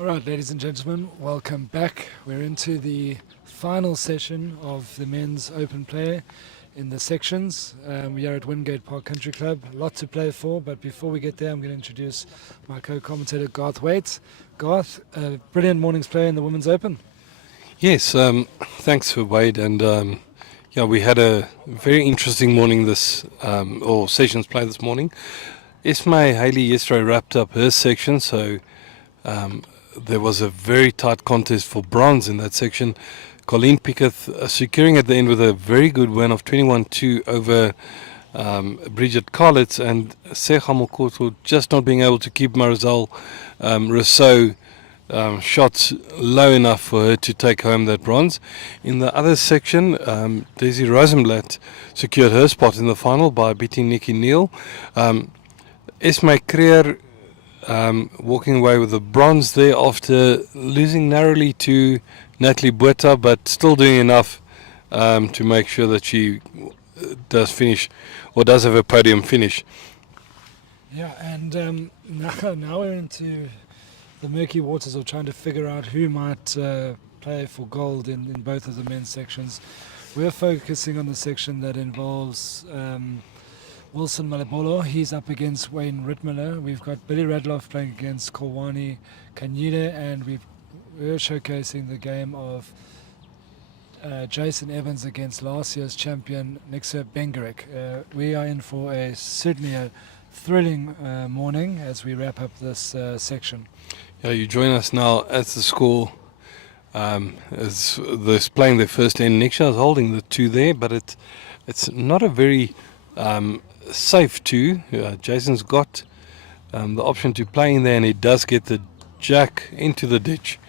All right, ladies and gentlemen, welcome back. We're into the final session of the men's open play in the sections. We are at Wingate Park Country Club. A lot to play for, but before we get there, I'm going to introduce my co-commentator, Garth Waite. Garth, a brilliant morning's play in the women's open. Yes, thanks for Wade. And we had a very interesting morning or sessions play this morning. Ismay Haley yesterday wrapped up her section, so there was a very tight contest for bronze in that section. Colleen Pickett securing at the end with a very good win of 21-2 over Bridget Carlitz, and Secha Mokoto just not being able to keep Marisol Rousseau shots low enough for her to take home that bronze. In the other section, Daisy Rosenblatt secured her spot in the final by beating Nikki Neal. Esme Creer walking away with the bronze there after losing narrowly to Natalie Bueta, but still doing enough to make sure that she does finish, or does have a podium finish. Yeah, and now we're into the murky waters of trying to figure out who might play for gold in both of the men's sections. We're focusing on the section that involves Wilson Malabolo. He's up against Wayne Rittmiller. We've got Billy Radloff playing against Kolwani Kanyile, and we're showcasing the game of Jason Evans against last year's champion Niksa Benguric. We are in for certainly a thrilling morning as we wrap up this section. Yeah, you join us now as the score. As they're playing their first end. Niksa is holding the 2 there, but it's not a very safe 2. Jason's got the option to play in there, and he does get the jack into the ditch.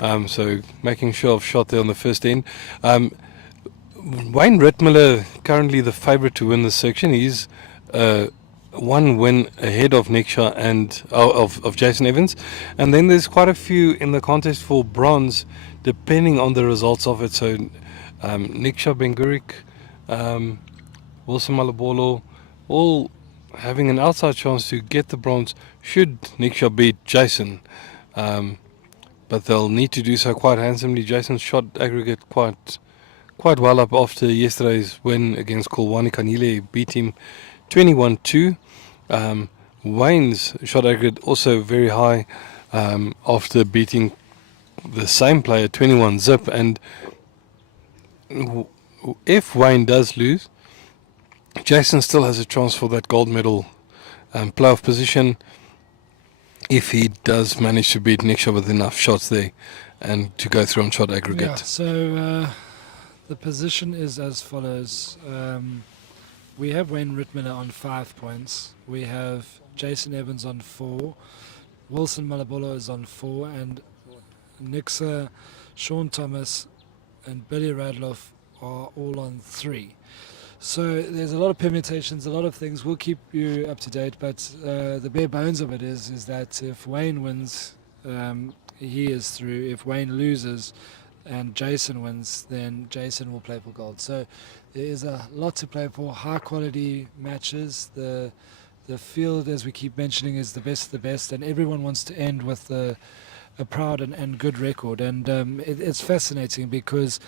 So making sure of shot there on the first end. Wayne Rittmiller currently the favourite to win this section. He's 1 win ahead of Niksa and of Jason Evans, and then there's quite a few in the contest for bronze, depending on the results of it. So Niksa Benguric, Wilson Malabolo, all having an outside chance to get the bronze should Niksa beat Jason, but they'll need to do so quite handsomely. Jason's shot aggregate quite well up after yesterday's win against Kolwani Kanyile, beat him 21-2. Wayne's shot aggregate also very high after beating the same player 21-zip, and if Wayne does lose, Jason still has a chance for that gold medal playoff position if he does manage to beat Niksa with enough shots there and to go through on shot aggregate. Yeah, so the position is as follows. We have Wayne Rittmiller on 5 points. We have Jason Evans on 4. Wilson Malabolo is on 4. And Niksa, Sean Thomas, and Billy Radloff are all on 3. So there's a lot of permutations, a lot of things. We'll keep you up to date, but the bare bones of it is that if Wayne wins, he is through. If Wayne loses and Jason wins, then Jason will play for gold. So there is a lot to play for, high quality matches. The field, as we keep mentioning, is the best of the best, and everyone wants to end with a proud and good record. And it's fascinating because,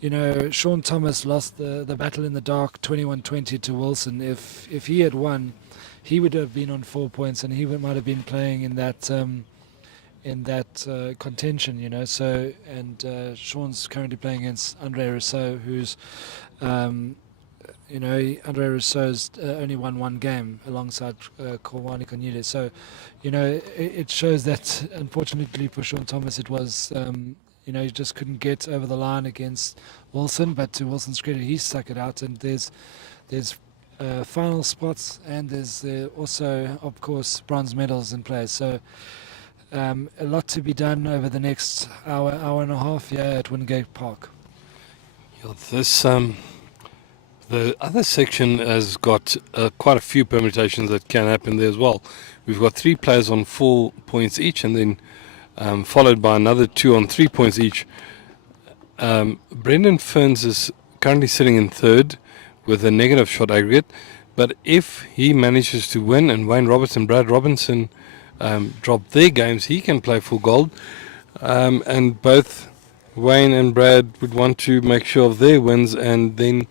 you know, Sean Thomas lost the battle in the dark 21-20 to Wilson. If he had won, he would have been on 4 points, and he might have been playing in that contention, you know. So, and Sean's currently playing against Andre Rousseau, who's Andre Rousseau's only won 1 game alongside Kolwani Kanyile. So, you know, it shows that unfortunately for Sean Thomas, it was he just couldn't get over the line against Wilson. But to Wilson's credit, he stuck it out, and there's final spots, and there's also, of course, bronze medals in play. So a lot to be done over the next hour and a half here at Wingate Park. Yeah, this the other section has got quite a few permutations that can happen there as well. We've got 3 players on 4 points each, and then followed by another 2 on 3 points each. Brendan Ferns is currently sitting in 3rd with a negative shot aggregate, but if he manages to win and Wayne Roberts and Brad Robinson drop their games, he can play full gold. And both Wayne and Brad would want to make sure of their wins and then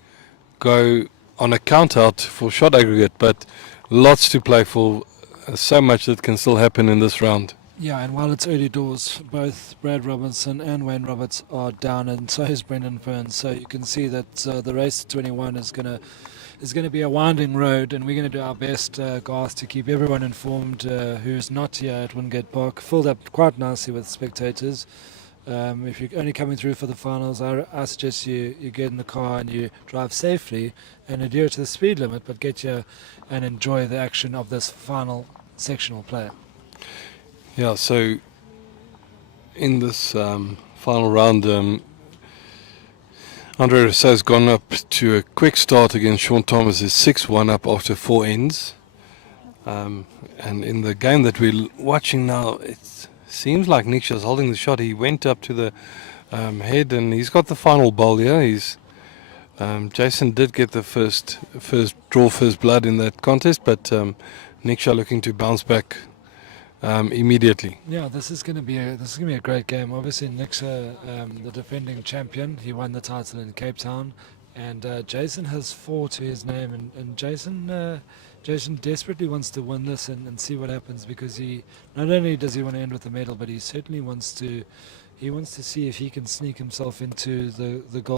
go on a count out for shot aggregate. But lots to play for, so much that can still happen in this round. Yeah, and while it's early doors, both Brad Robinson and Wayne Roberts are down, and so is Brendan Burns. So you can see that the race to 21 is going to be a winding road, and we're going to do our best, Garth, to keep everyone informed who's not here at Wingate Park. Filled up quite nicely with spectators. If you're only coming through for the finals, I suggest you get in the car and you drive safely and adhere to the speed limit, but get here and enjoy the action of this final sectional play. Yeah, so in this final round, Andre Rousseau's gone up to a quick start against Sean Thomas, is 6-1 up after 4 ends. And in the game that we're watching now, it seems like Niksa's holding the shot. He went up to the head and he's got the final bowl here. Jason did get the first draw first blood in that contest, but Niksa looking to bounce back immediately. Yeah, this is going to be a great game. Obviously, Niksa, the defending champion, he won the title in Cape Town, and Jason has 4 to his name, and Jason desperately wants to win this and see what happens, because he not only does he want to end with a medal, but he certainly wants to see if he can sneak himself into the gold.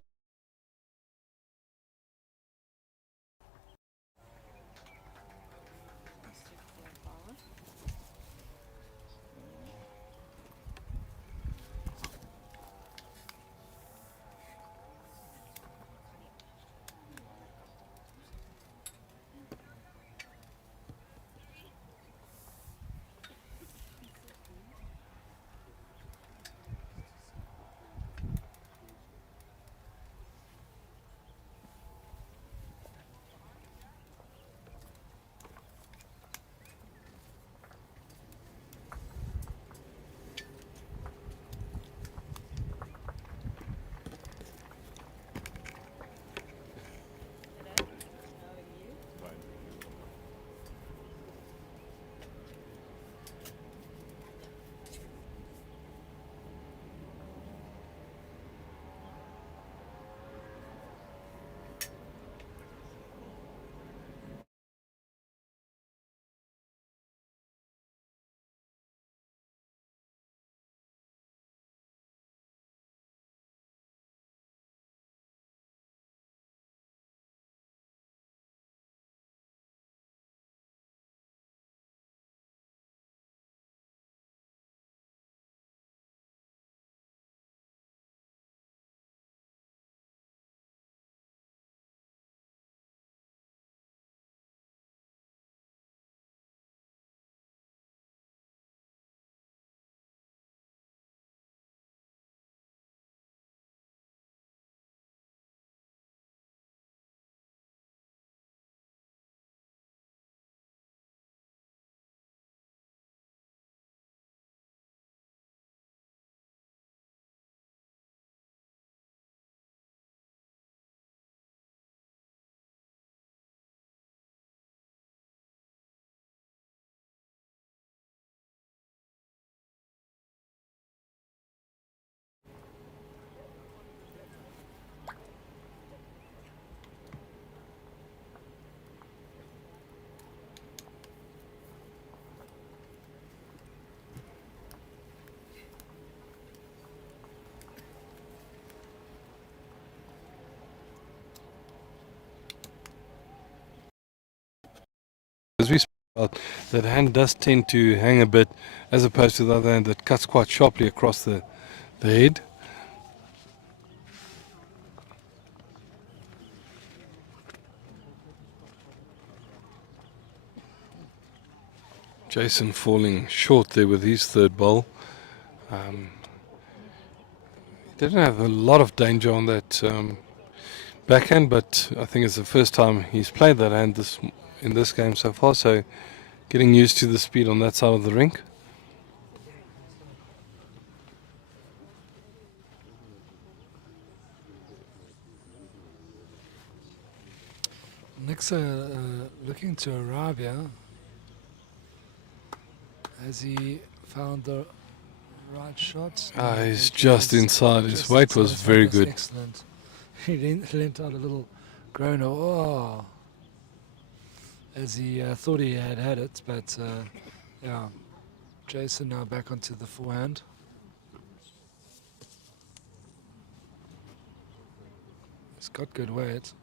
As we spoke about, that hand does tend to hang a bit, as opposed to the other hand that cuts quite sharply across the head. Jason falling short there with his third bowl. He didn't have a lot of danger on that backhand, but I think it's the first time he's played that hand in this game so far, so getting used to the speed on that side of the rink. Niksa looking to arrive here. Has he found the right shot? Ah, No, he's it just is inside. His just weight inside was his height. very That's good. excellent. He lent out a little groaner. Oh, as he thought he had it, but yeah. Jason now back onto the forehand. He's got good weight.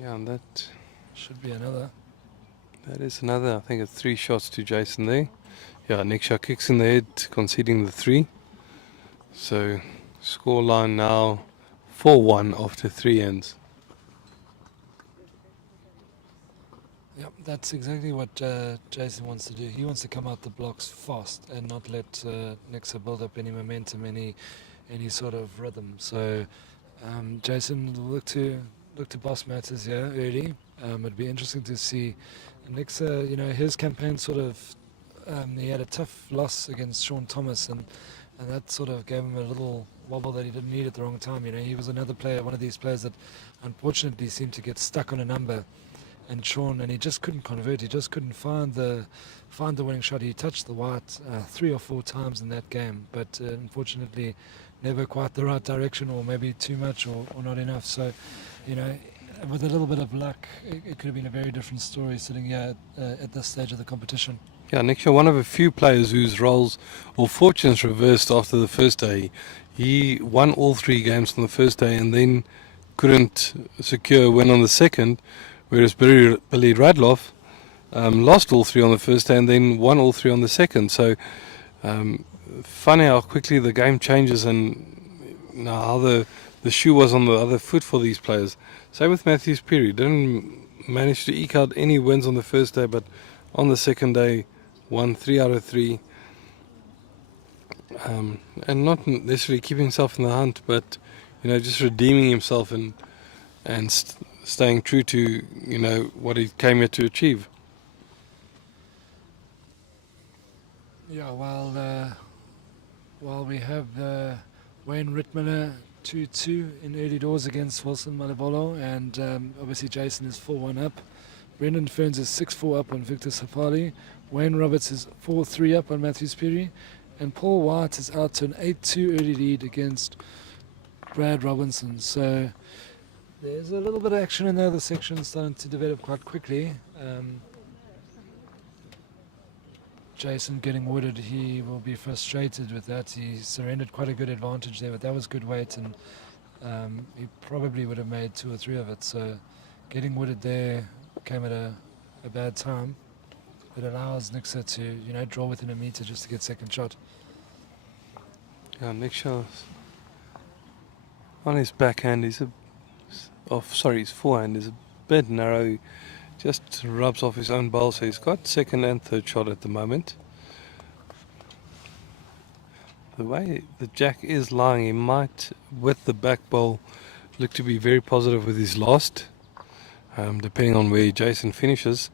Yeah, and that Should be another. is another. I think it's 3 shots to Jason there. Yeah, Niksa kicks in the head, conceding the 3. So, scoreline now 4-1 after 3 ends. Yep, that's exactly what Jason wants to do. He wants to come out the blocks fast and not let Niksa build up any momentum, any sort of rhythm. So Jason will look to boss matters here early. It'd be interesting to see Niksa. His campaign sort of he had a tough loss against Sean Thomas, and that sort of gave him a little wobble that he didn't need at the wrong time. He was another player, one of these players that unfortunately seemed to get stuck on a number. And Sean, and he just couldn't convert. He just couldn't find the winning shot. He touched the white 3 or 4 times in that game, but unfortunately, never quite the right direction, or maybe too much, or not enough. So, with a little bit of luck, it could have been a very different story sitting here at this stage of the competition. Yeah, Niksa, one of a few players whose roles or fortunes reversed after the first day. He won all 3 games on the first day and then couldn't secure a win on the second, whereas Billy Radloff lost all 3 on the first day and then won all 3 on the second. So funny how quickly the game changes and how the shoe was on the other foot for these players. Same with Matthews Peary. Didn't manage to eke out any wins on the first day, but on the second day won 3 out of 3. And not necessarily keeping himself in the hunt, but just redeeming himself and staying true to what he came here to achieve. Yeah, while we have Wayne Rittmiller 2-2 in early doors against Wilson Malabolo, and obviously Jason is 4-1 up. Brendan Ferns is 6-4 up on Victor Safali. Wayne Roberts is 4-3 up on Matthews Peary. And Paul White is out to an 8-2 early lead against Brad Robinson. So there's a little bit of action in the other section starting to develop quite quickly. Jason getting wooded, he will be frustrated with that. He surrendered quite a good advantage there, but that was good weight, and he probably would have made 2 or 3 of it. So getting wooded there came at a bad time. It allows Niksa to draw within a meter just to get second shot. Yeah, Niksa on his backhand his forehand is a bit narrow. Just rubs off his own ball, so he's got second and third shot at the moment. The way the jack is lying, he might, with the back bowl, look to be very positive with his last, depending on where Jason finishes.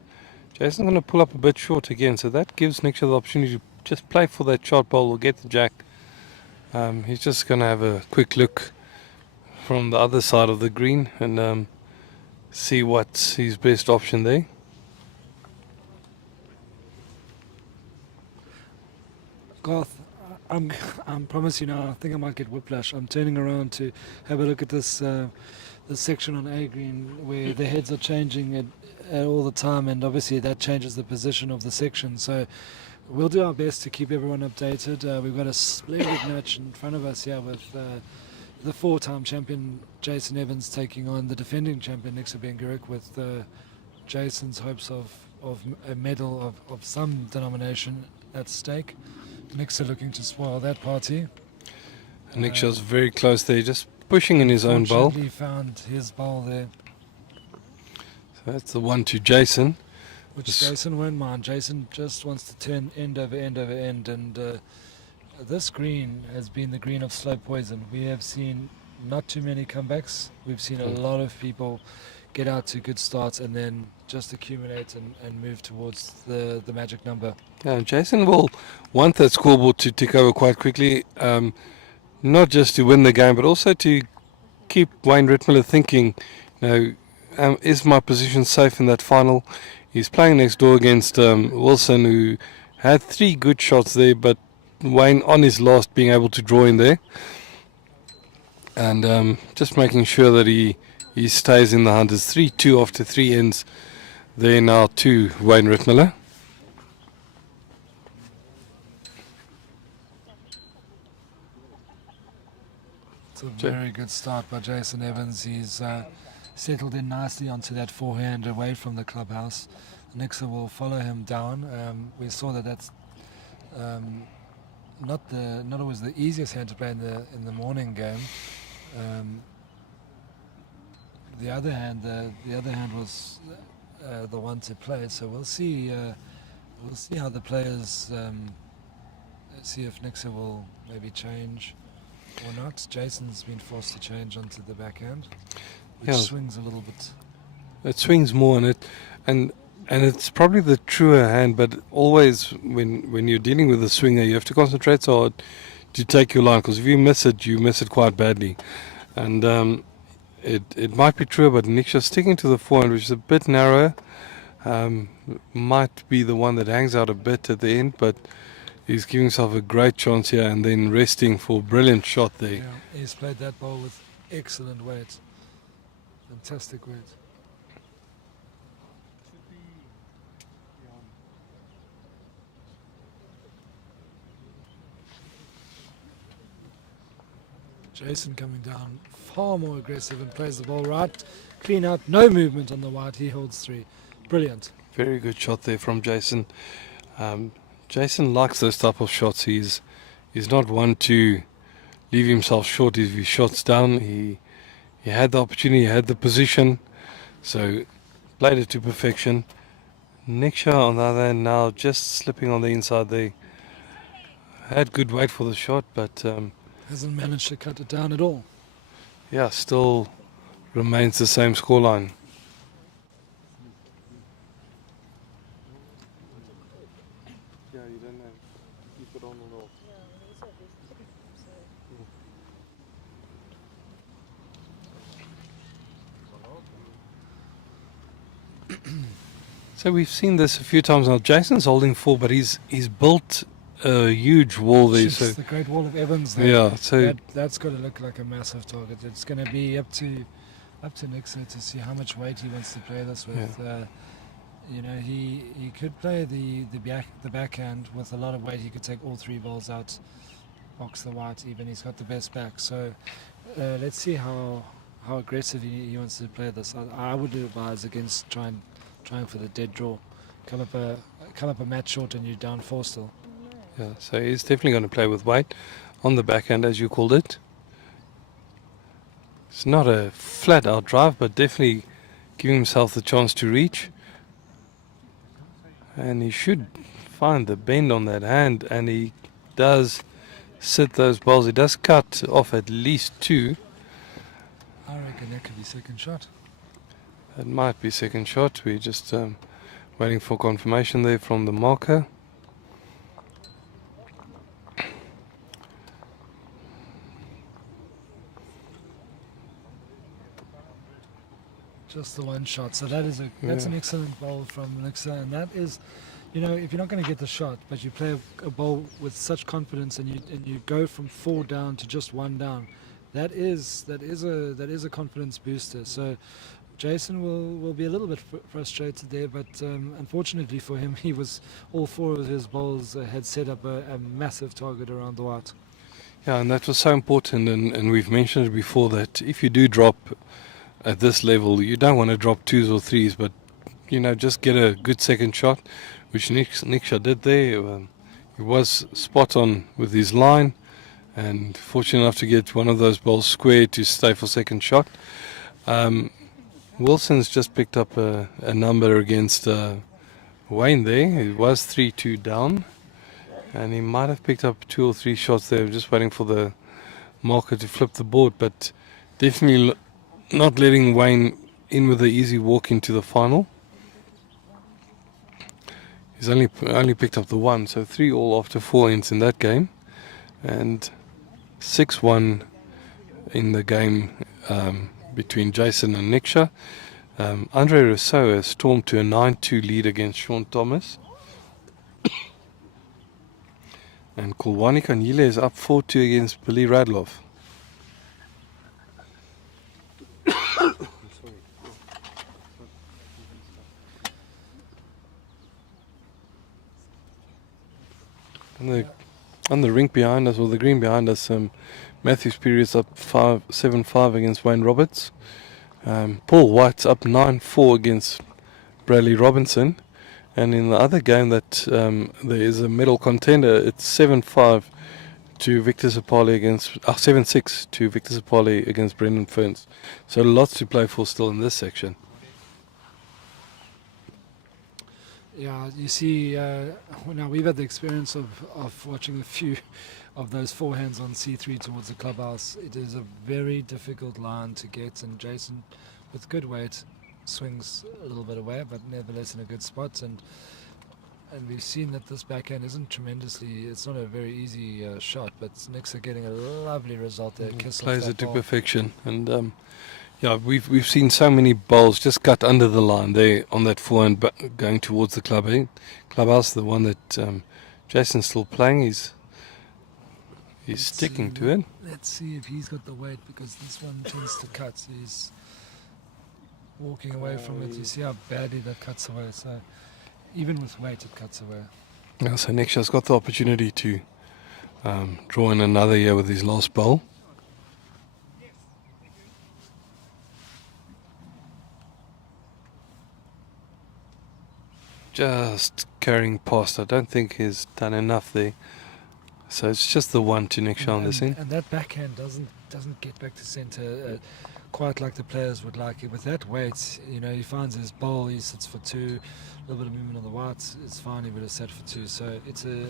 Jason's going to pull up a bit short again, so that gives Niksa the opportunity to just play for that short bowl or get the jack. He's just going to have a quick look from the other side of the green and see what's his best option there. Garth, I'm promise you now, I think I might get whiplash. I'm turning around to have a look at this section on A green where the heads are changing all the time, and obviously that changes the position of the section. So we'll do our best to keep everyone updated. We've got a splendid match in front of us here with the 4-time champion Jason Evans taking on the defending champion Niksa Benguric, with Jason's hopes of a medal of some denomination at stake. Niksa looking to spoil that party. Niksa's very close there, just pushing in his own bowl. Fortunately found his bowl there, So that's the one to Jason. which Jason won't mind. Jason just wants to turn end over end over end, and this green has been the green of slow poison. We have seen not too many comebacks. We've seen a lot of people get out to good starts and then just accumulate and move towards the magic number. Yeah, Jason will want that scoreboard to tick over quite quickly, not just to win the game, but also to keep Wayne Rittmiller thinking, is my position safe in that final? He's playing next door against Wilson, who Had 3 good shots there, but Wayne on his last being able to draw in there. And just making sure that he stays in the hunt. It's 3-2 after 3 ends there now to Wayne Rittmiller. It's a very good start by Jason Evans. He's settled in nicely onto that forehand away from the clubhouse. Niksa will follow him down. We saw that that's not always the easiest hand to play in the morning game. The other hand was the one to play. So we'll see how the players see if Niksa will maybe change or not. Jason's been forced to change onto the backhand, which swings a little bit. It swings more on it, and it's probably the truer hand. But always when you're dealing with a swinger, you have to concentrate so hard to take your line, because if you miss it quite badly. And it might be true, but Niksa sticking to the forehand, which is a bit narrower, might be the one that hangs out a bit at the end, but he's giving himself a great chance here and then resting for a brilliant shot there. Yeah, he's played that ball with excellent weight. Fantastic weight. Jason coming down far more aggressive and plays the ball right. Clean out, no movement on the white. He holds 3. Brilliant. Very good shot there from Jason. Jason likes those type of shots. He's not one to leave himself short if he shots down. He had the opportunity, he had the position, so played it to perfection. Niksa on the other hand now just slipping on the inside there. Had good weight for the shot, but hasn't managed to cut it down at all. Yeah, still remains the same scoreline. Yeah, you don't know. Keep it on or off. So we've seen this a few times now. Jason's holding 4, but he's built a huge wall there. It's So the Great Wall of Evans there. yeah, so That's got to look like a massive target. It's going to be up to Niksa to see how much weight he wants to play this with. Yeah. He could play the backhand with a lot of weight. He could take all 3 balls out, box the white even. He's got the best back. So let's see how aggressive he wants to play this. I would advise against trying for the dead draw. Come up a match short and you're down 4 still. yeah, so he's definitely going to play with weight on the backhand, as you called it. It's not a flat out drive, but definitely giving himself the chance to reach. And he should find the bend on that hand, and he does sit those balls. He does cut off at least 2. I reckon that could be second shot. It might be second shot. We're just waiting for confirmation there from the marker. Just the one shot. So that's an excellent bowl from Niksa, and that is, if you're not going to get the shot, but you play a bowl with such confidence, and you go from 4 down to just 1 down, that is a confidence booster. So Jason will be a little bit frustrated there, but unfortunately for him, all 4 of his bowls had set up a massive target around the white. Yeah, and that was so important, and we've mentioned it before that if you do drop at this level, you don't want to drop 2s or 3s, but just get a good second shot, which Niksa did there. He was spot on with his line, and fortunate enough to get one of those balls square to stay for second shot. Wilson's just picked up a number against Wayne there. It was 3-2 down, and he might have picked up 2 or 3 shots there. Just waiting for the marker to flip the board, but definitely not letting Wayne in with an easy walk into the final. He's only picked up the 1, so 3 all after 4 ends in that game, and 6-1 in the game between Jason and Niksa. Andre Rousseau has stormed to a 9-2 lead against Sean Thomas. And Kulwani Kanyile is up 4-2 against Billy Radloff. On the rink behind us, or the green behind us, Matthew Speary is up 7-5 against Wayne Roberts. Paul White's up 9-4 against Bradley Robinson. And in the other game that there is a medal contender, it's 7-5 to Victor Sapali against 7-6 to Victor Sapali against Brendan Ferns. So lots to play for still in this section. Yeah, you see, now we've had the experience of watching a few of those forehands on C3 towards the clubhouse. It is a very difficult line to get, and Jason, with good weight, swings a little bit away, but nevertheless in a good spot. And we've seen that this backhand isn't tremendously, it's not a very easy shot, but Niksa getting a lovely result there. Plays it to perfection. And yeah, we've seen so many bowls just cut under the line there on that forehand going towards the clubhouse. The one that Jason's still playing, he's sticking to it. Let's see if he's got the weight, because this one tends to cut. He's walking away from it. You see how badly that cuts away. So even with weight, it cuts away. Yeah, so Niksha's got the opportunity to draw in another year with his last bowl. Just carrying past. I don't think he's done enough there. So it's just the one to Niksha on this end. And that backhand doesn't get back to centre quite like the players would like it. With that weight, you know, he finds his bowl, he sits for two, a little bit of movement on the whites, it's fine, he would have sat for two. So it's a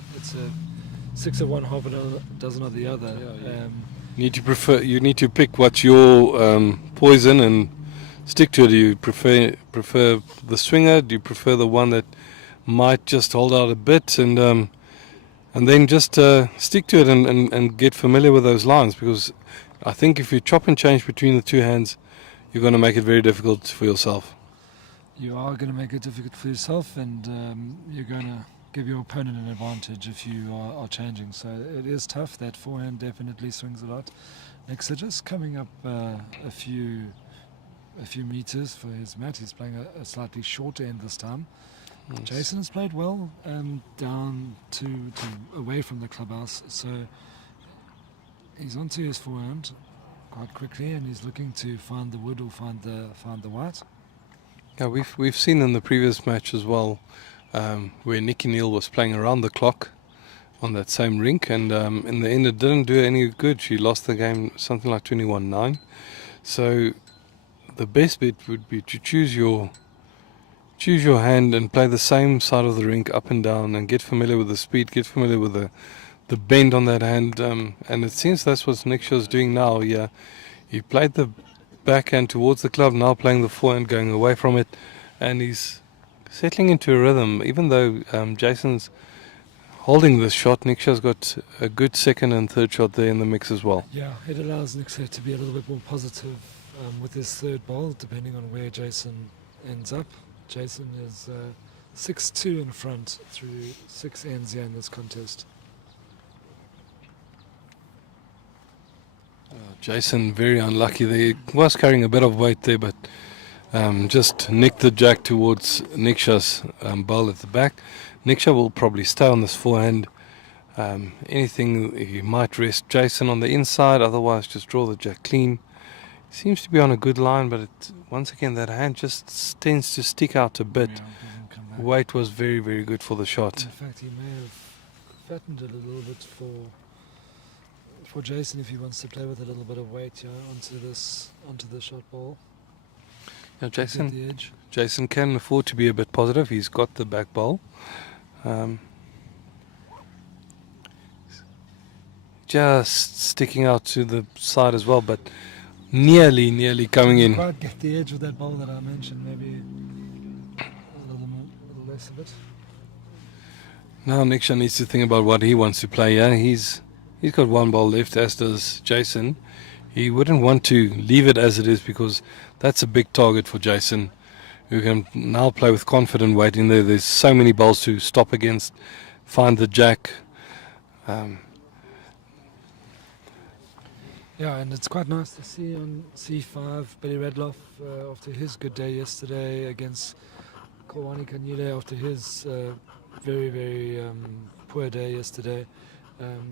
6 of one, half a dozen of the other. You need to pick what's your poison and stick to it. Do you prefer the swinger? Do you prefer the one that might just hold out a bit and then just stick to it and get familiar with those lines? Because I think if you chop and change between the two hands, you're going to make it very difficult for yourself. You are going to make it difficult for yourself, and you're going to give your opponent an advantage if you are changing. So it is tough. That forehand definitely swings a lot. Niksa just coming up a few meters for his mat. He's playing a slightly shorter end this time. Yes. Jason has played well down to away from the clubhouse, so he's onto his forehand quite quickly, and he's looking to find the wood or find the white. Yeah, we've seen in the previous match as well, where Nikki Neal was playing around the clock on that same rink, and in the end it didn't do any good. She lost the game something like 21-9. So the best bet would be to choose your hand and play the same side of the rink up and down and get familiar with the speed, get familiar with the bend on that hand, and it seems that's what Niksha's doing now. Yeah, he played the backhand towards the club, now playing the forehand going away from it, and he's settling into a rhythm. Even though Jason's holding this shot, Niksha's got a good second and third shot there in the mix as well. Yeah, it allows Niksa to be a little bit more positive with his third bowl, depending on where Jason ends up. Jason is 6-2 in front through 6 ends here in this contest. Jason very unlucky there. He was carrying a bit of weight there, but just nicked the jack towards Niksha's bowl at the back. Niksha will probably stay on this forehand. Anything, he might rest Jason on the inside, otherwise just draw the jack clean. Seems to be on a good line, but once again that hand just tends to stick out a bit. Yeah, weight was very, very good for the shot. In fact, he may have fattened it a little bit for Jason if he wants to play with a little bit of weight onto the shot ball. Now Jason can afford to be a bit positive. He's got the back bowl. Just sticking out to the side as well, but nearly coming in. Quite get the edge of that bowl that I mentioned, maybe a little less of it. Now Niksha needs to think about what he wants to play. Yeah, he's got one ball left, as does Jason. He wouldn't want to leave it as it is, because that's a big target for Jason, who can now play with confident weight in there. There's so many balls to stop against, find the jack. Um, Yeah, and it's quite nice to see on C5 Billy Redloff after his good day yesterday against Kawani Kanyile after his very, very poor day yesterday.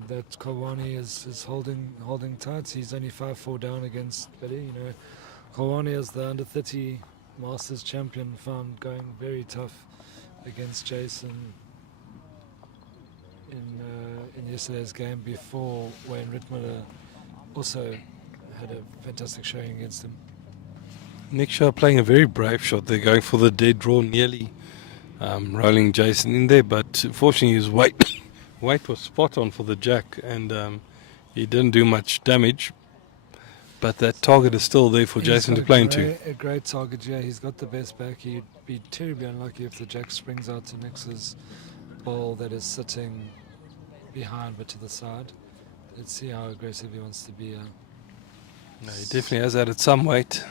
That Kawani is holding tight. He's only 5-4 down against Billy. You know, Kawani is the under 30 Masters champion, found going very tough against Jason in yesterday's game before Wayne Rittmiller also had a fantastic showing against him. Niksa playing a very brave shot. They're going for the dead draw, nearly rolling Jason in there, but fortunately his weight was spot on for the jack, and he didn't do much damage. But that target is still there for He's Jason got to play into. A great target, yeah. He's got the best back. He'd be terribly unlucky if the jack springs out to Niksa's ball that is sitting behind but to the side. Let's see how aggressive he wants to be. No, he definitely has added some weight.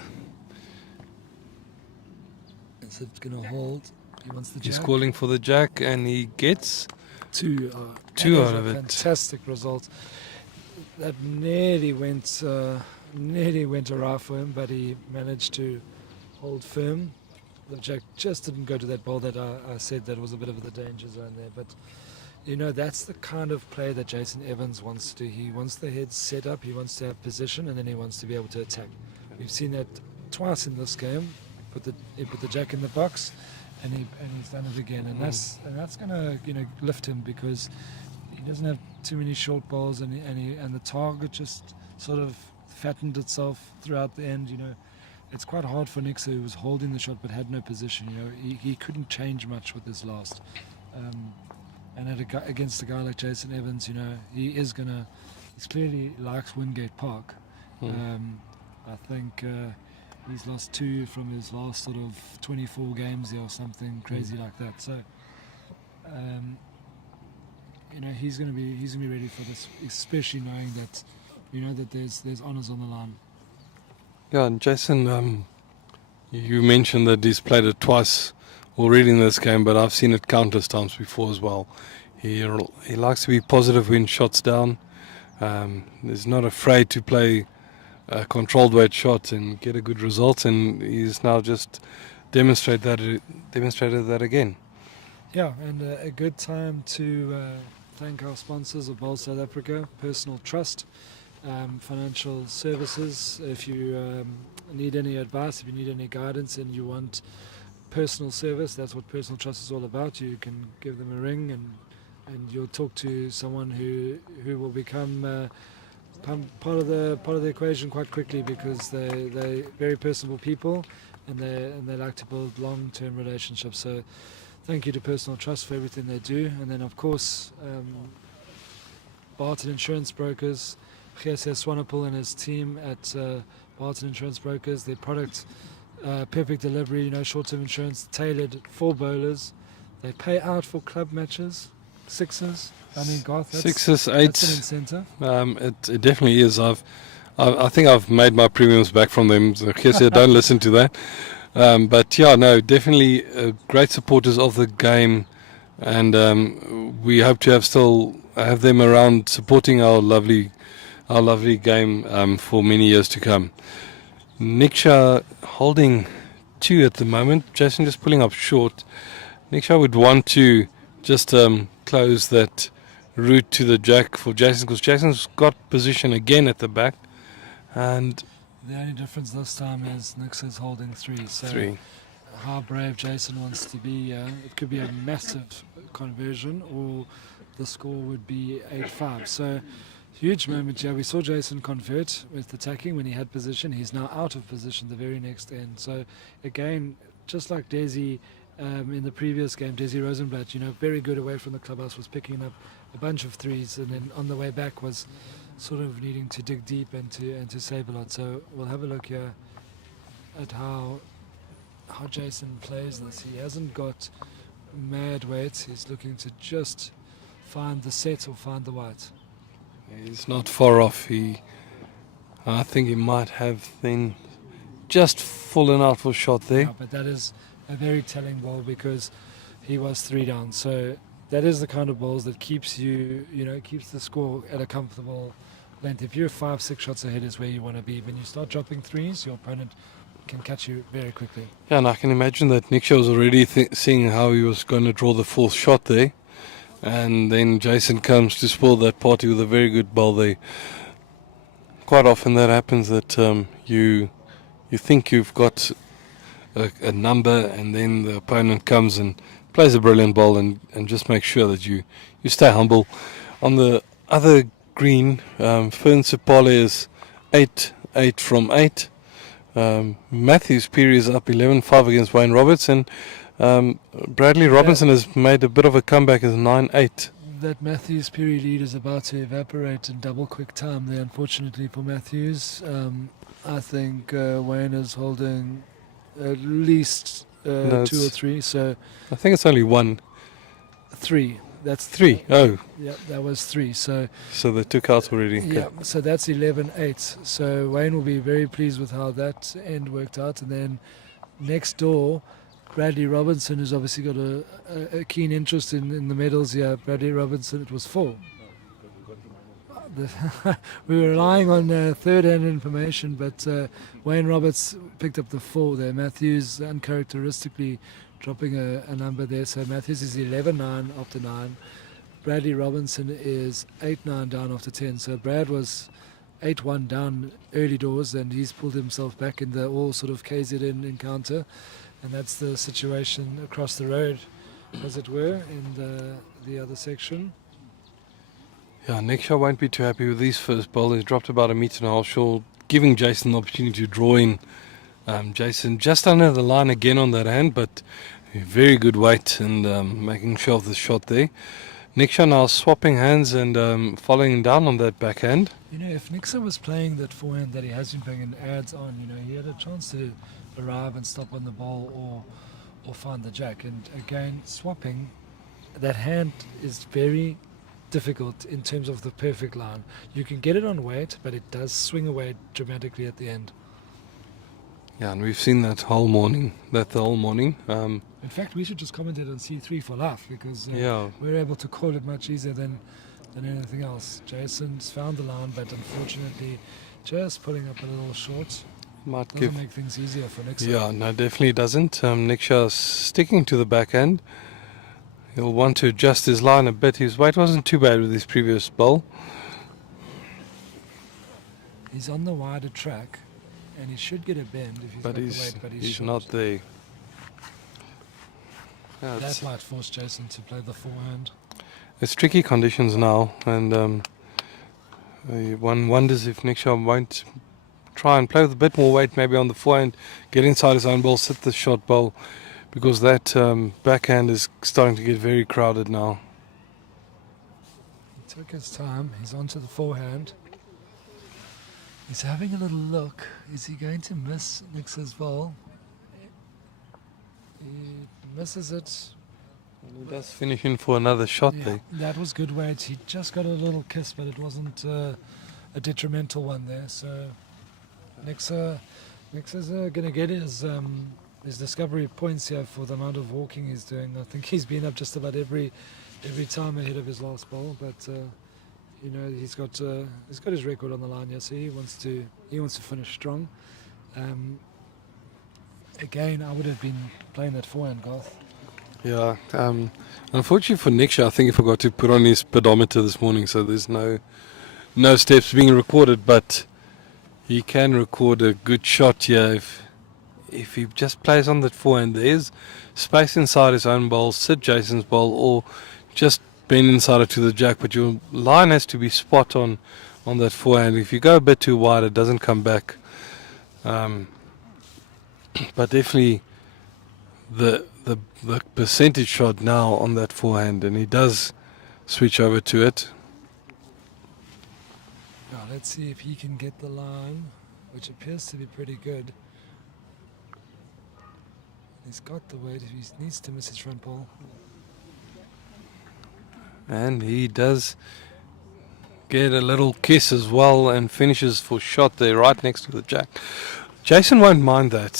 Is it going to hold? He wants the jack. He's calling for the jack, and he gets two out of it. Fantastic result. That nearly went awry for him, but he managed to hold firm. The jack just didn't go to that ball that I said that was a bit of the danger zone there. But you know, that's the kind of play that Jason Evans wants to do. He wants the head set up, he wants to have position, and then he wants to be able to attack. We've seen that twice in this game. He put the jack in the box, and he's done it again. And that's going to lift him, because he doesn't have too many short balls, and the target just sort of fattened itself throughout the end. You know, it's quite hard for Niksa, who was holding the shot but had no position. You know, he couldn't change much with his last. And against a guy like Jason Evans, you know, he clearly likes Wingate Park. I think he's lost 2 from his last sort of 24 games there or something crazy like that. So, you know, he's gonna be ready for this, especially knowing that, you know, that there's honours on the line. Yeah, and Jason, you mentioned that he's played it twice already in this game, but I've seen it countless times before as well. He likes to be positive when shots down. He's not afraid to play a controlled weight shot and get a good result, and he's now just demonstrated that again. Yeah, and a good time to thank our sponsors of Bowl South Africa, Personal Trust, Financial Services. If you need any advice, if you need any guidance, and you want personal service, that's what Personal Trust is all about. You can give them a ring, and you'll talk to someone who will become part of the equation quite quickly, because they're very personable people, and they like to build long-term relationships. So thank you to Personal Trust for everything they do. And then of course Barton Insurance Brokers, Gese Swanepoel and his team at Barton Insurance Brokers. Their product, perfect delivery, you know, short-term insurance tailored for bowlers. They pay out for club matches, sixes. I mean, Garth, Sixes, that's eights. an incentive. It definitely is. I think I've made my premiums back from them. So don't listen to that. But yeah, no, definitely great supporters of the game, and we hope to have them around supporting our lovely game for many years to come. Niksa holding 2 at the moment. Jason just pulling up short. Niksa would want to just close that route to the jack for Jason, because Jason's got position again at the back, and the only difference this time is Niksa's holding 3. So 3. How brave Jason wants to be. It could be a massive conversion, or the score would be 8-5. So huge moment here. We saw Jason convert with attacking when he had position. He's now out of position the very next end. So again, just like Desi in the previous game, Desi Rosenblatt, you know, very good away from the clubhouse, was picking up a bunch of 3s, and then on the way back was sort of needing to dig deep and to save a lot. So we'll have a look here at how Jason plays this. He hasn't got mad weights. He's looking to just find the set or find the white. He's not far off. I think he might have then just fallen out for shot there. Yeah, but that is a very telling ball, because he was 3 down. So that is the kind of balls that keeps keeps the score at a comfortable length. If you're 5-6 shots ahead is where you want to be. When you start dropping threes, your opponent can catch you very quickly. Yeah, and I can imagine that Niksa was already seeing how he was going to draw the fourth shot there. And then Jason comes to spoil that party with a very good ball there. Quite often that happens that you think you've got a number, and then the opponent comes and plays a brilliant ball and just makes sure that you stay humble. On the other green, Fern Sepale is 8-8 from 8. Matthews Peary is up 11-5 against Wayne Robertson. Bradley Robinson has made a bit of a comeback as 9-8. That Matthews Peary lead is about to evaporate in double quick time there, unfortunately for Matthews. I think Wayne is holding at least 2 or 3. So I think it's only 1. 3. That's 3. Oh. Yeah, that was 3. So they took out already. Yeah, so that's 11-8. So Wayne will be very pleased with how that end worked out. And then next door, Bradley Robinson has obviously got a keen interest in the medals here. Bradley Robinson, it was 4. We were relying on third-hand information, but Wayne Roberts picked up the 4 there. Matthews uncharacteristically dropping a number there. So Matthews is 11-9 after 9. Bradley Robinson is 8-9 down after 10. So Brad was 8-1 down early doors, and he's pulled himself back in the all sort of KZN encounter. And that's the situation across the road, as it were, in the other section. Yeah, Niksa won't be too happy with his first ball. He's dropped about 1.5 meters short, giving Jason the opportunity to draw in. Jason just under the line again on that hand, but very good weight and making sure of the shot there. Niksa now swapping hands and following down on that backhand. If Niksa was playing that forehand that he has been playing and adds on, he had a chance to arrive and stop on the ball or find the jack. And again, swapping, that hand is very difficult in terms of the perfect line. You can get it on weight, but it does swing away dramatically at the end. Yeah, and we've seen that the whole morning. In fact, we should just comment it on C3 for life, because we're able to call it much easier than anything else. Jason's found the line, but unfortunately just pulling up a little short. Doesn't make things easier for Niksa. Yeah, no, definitely doesn't. Niksa sticking to the backhand. He'll want to adjust his line a bit. His weight wasn't too bad with his previous bowl. He's on the wider track, and he should get a bend if he's got the weight, but he's short. Not there. Yeah, that might force Jason to play the forehand. It's tricky conditions now, and one wonders if Niksa won't try and play with a bit more weight, maybe on the forehand, get inside his own ball, sit the short bowl, because that backhand is starting to get very crowded now. He took his time. He's onto the forehand. He's having a little look. Is he going to miss Niksa's ball? He misses it. He does finish in for another shot there. That was good weight. He just got a little kiss, but it wasn't a detrimental one there. So Niksa's going to get his discovery points here for the amount of walking he's doing. I think he's been up just about every time ahead of his last ball, but he's got his record on the line here, so he wants to finish strong. Again, I would have been playing that forehand, Garth. Yeah, unfortunately for Niksa, I think he forgot to put on his pedometer this morning, so there's no steps being recorded, but he can record a good shot here if he just plays on that forehand. There's space inside his own bowl, sit Jason's bowl, or just bend inside it to the jack, but your line has to be spot on that forehand. If you go a bit too wide, it doesn't come back. But definitely the percentage shot now on that forehand, and he does switch over to it. Now let's see if he can get the line, which appears to be pretty good. He's got the weight. He needs to miss his front ball. And he does get a little kiss as well and finishes for shot there right next to the jack. Jason won't mind that.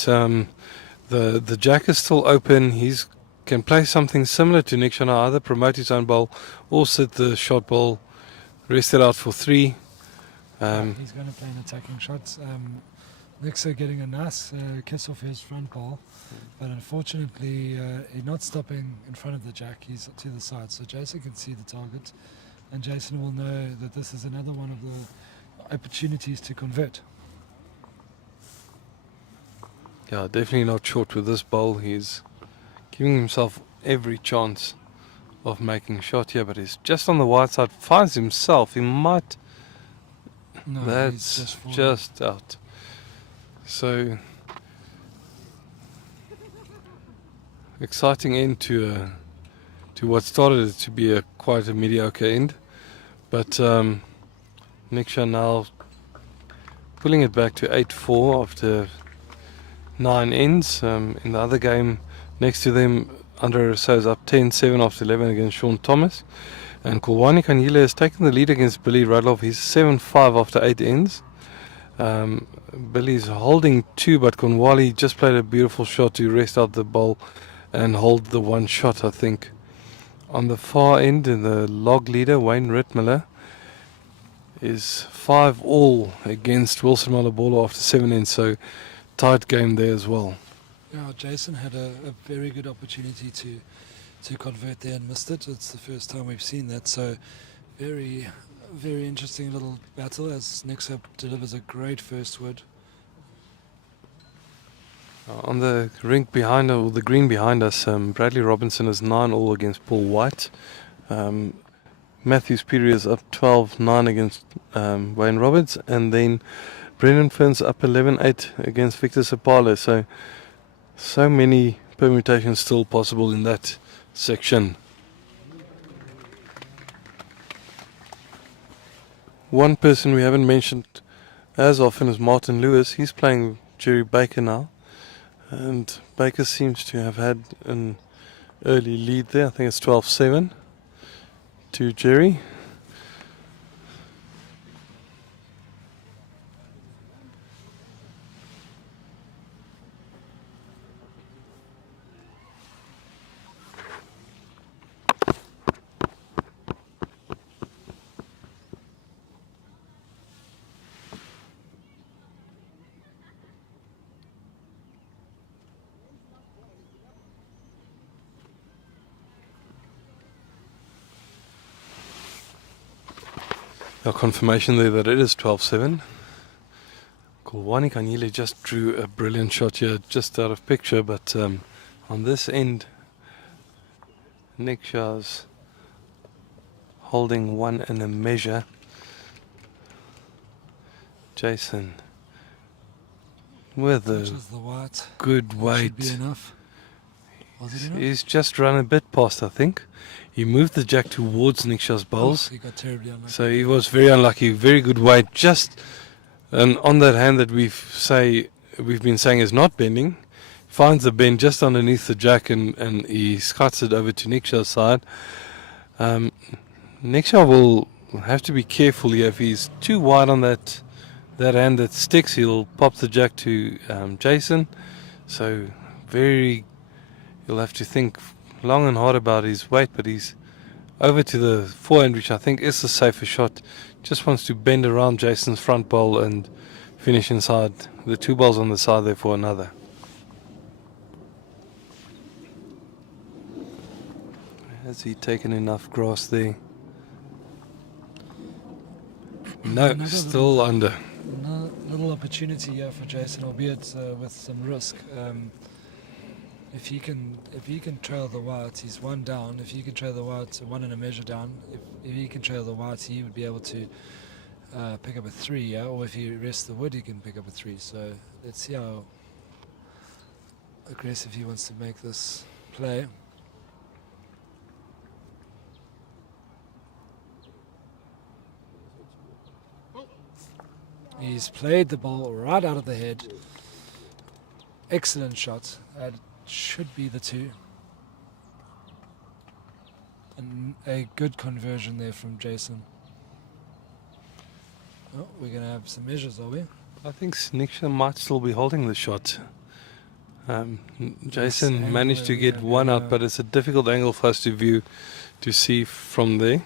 The jack is still open. He's can play something similar to Niksa now, either promote his own bowl or sit the shot ball, rest it out for 3. He's going to play an attacking shot. Niksa getting a nice kiss off his front ball, but unfortunately he's not stopping in front of the jack, he's to the side, so Jason can see the target, and Jason will know that this is another one of the opportunities to convert. Yeah, definitely not short with this bowl. He's giving himself every chance of making a shot here, but he's just on the wide side, finds himself, he might, No, that's he's just out. So, exciting end to what started to be quite a mediocre end, but Niksa now pulling it back to 8-4 after 9 ends. In the other game next to them, Andre Rousseau is up 10-7 after 11 against Sean Thomas, and Kulwani Kanyile has taken the lead against Billy Radloff. He's 7-5 after 8 ends. Billy's holding 2, but Konwali just played a beautiful shot to rest out the ball and hold the one shot, I think. On the far end, in the log leader, Wayne Rittmiller is 5-all against Wilson Malabolo after 7 ends, so tight game there as well. Yeah, Jason had a very good opportunity to convert there and missed it. It's the first time we've seen that, so very interesting little battle as Niksa delivers a great first wood. On the rink behind, or the green behind us, Bradley Robinson is 9-all against Paul White. Matthews Peary is up 12-9 against Wayne Roberts, and then Brendan Finn's up 11-8 against Victor Sapala. So many permutations still possible in that section. One person we haven't mentioned as often is Martin Lewis. He's playing Jerry Baker now, and Baker seems to have had an early lead there. I think it's 12-7 to Jerry. A confirmation there that it is 12-7. Kulwani Kanyile just drew a brilliant shot here, just out of picture, but on this end, Niksa's holding 1 and a measure. Jason with a The white. good Should weight. be enough. Was it enough? He's just run a bit past, I think. He moved the jack towards Niksa's bowls. He got terribly unlucky. So he was very unlucky, very good weight. Just on that hand that we've been saying is not bending, finds the bend just underneath the jack, and he scuts it over to Niksa's side. Niksa will have to be careful here. If he's too wide on that hand that sticks, he'll pop the jack to Jason. So he'll have to think long and hard about his weight, but he's over to the forehand, which I think is the safer shot. Just wants to bend around Jason's front bowl and finish inside. The 2 balls on the side there for another. Has he taken enough grass there? No, Another still under. Little opportunity here for Jason, albeit with some risk. If he can trail the white, he's 1 down. If he can trail the white, 1 and a measure down. If he can trail the white, he would be able to pick up a 3, yeah? Or if he rests the wood, he can pick up a 3. So let's see how aggressive he wants to make this play. He's played the ball right out of the head. Excellent shot. That should be the 2. And a good conversion there from Jason. Oh, we're going to have some measures, are we? I think Niksa might still be holding the shot. Jason angle managed to that we get have one here. out, but it's a difficult angle for us to view, to see from there.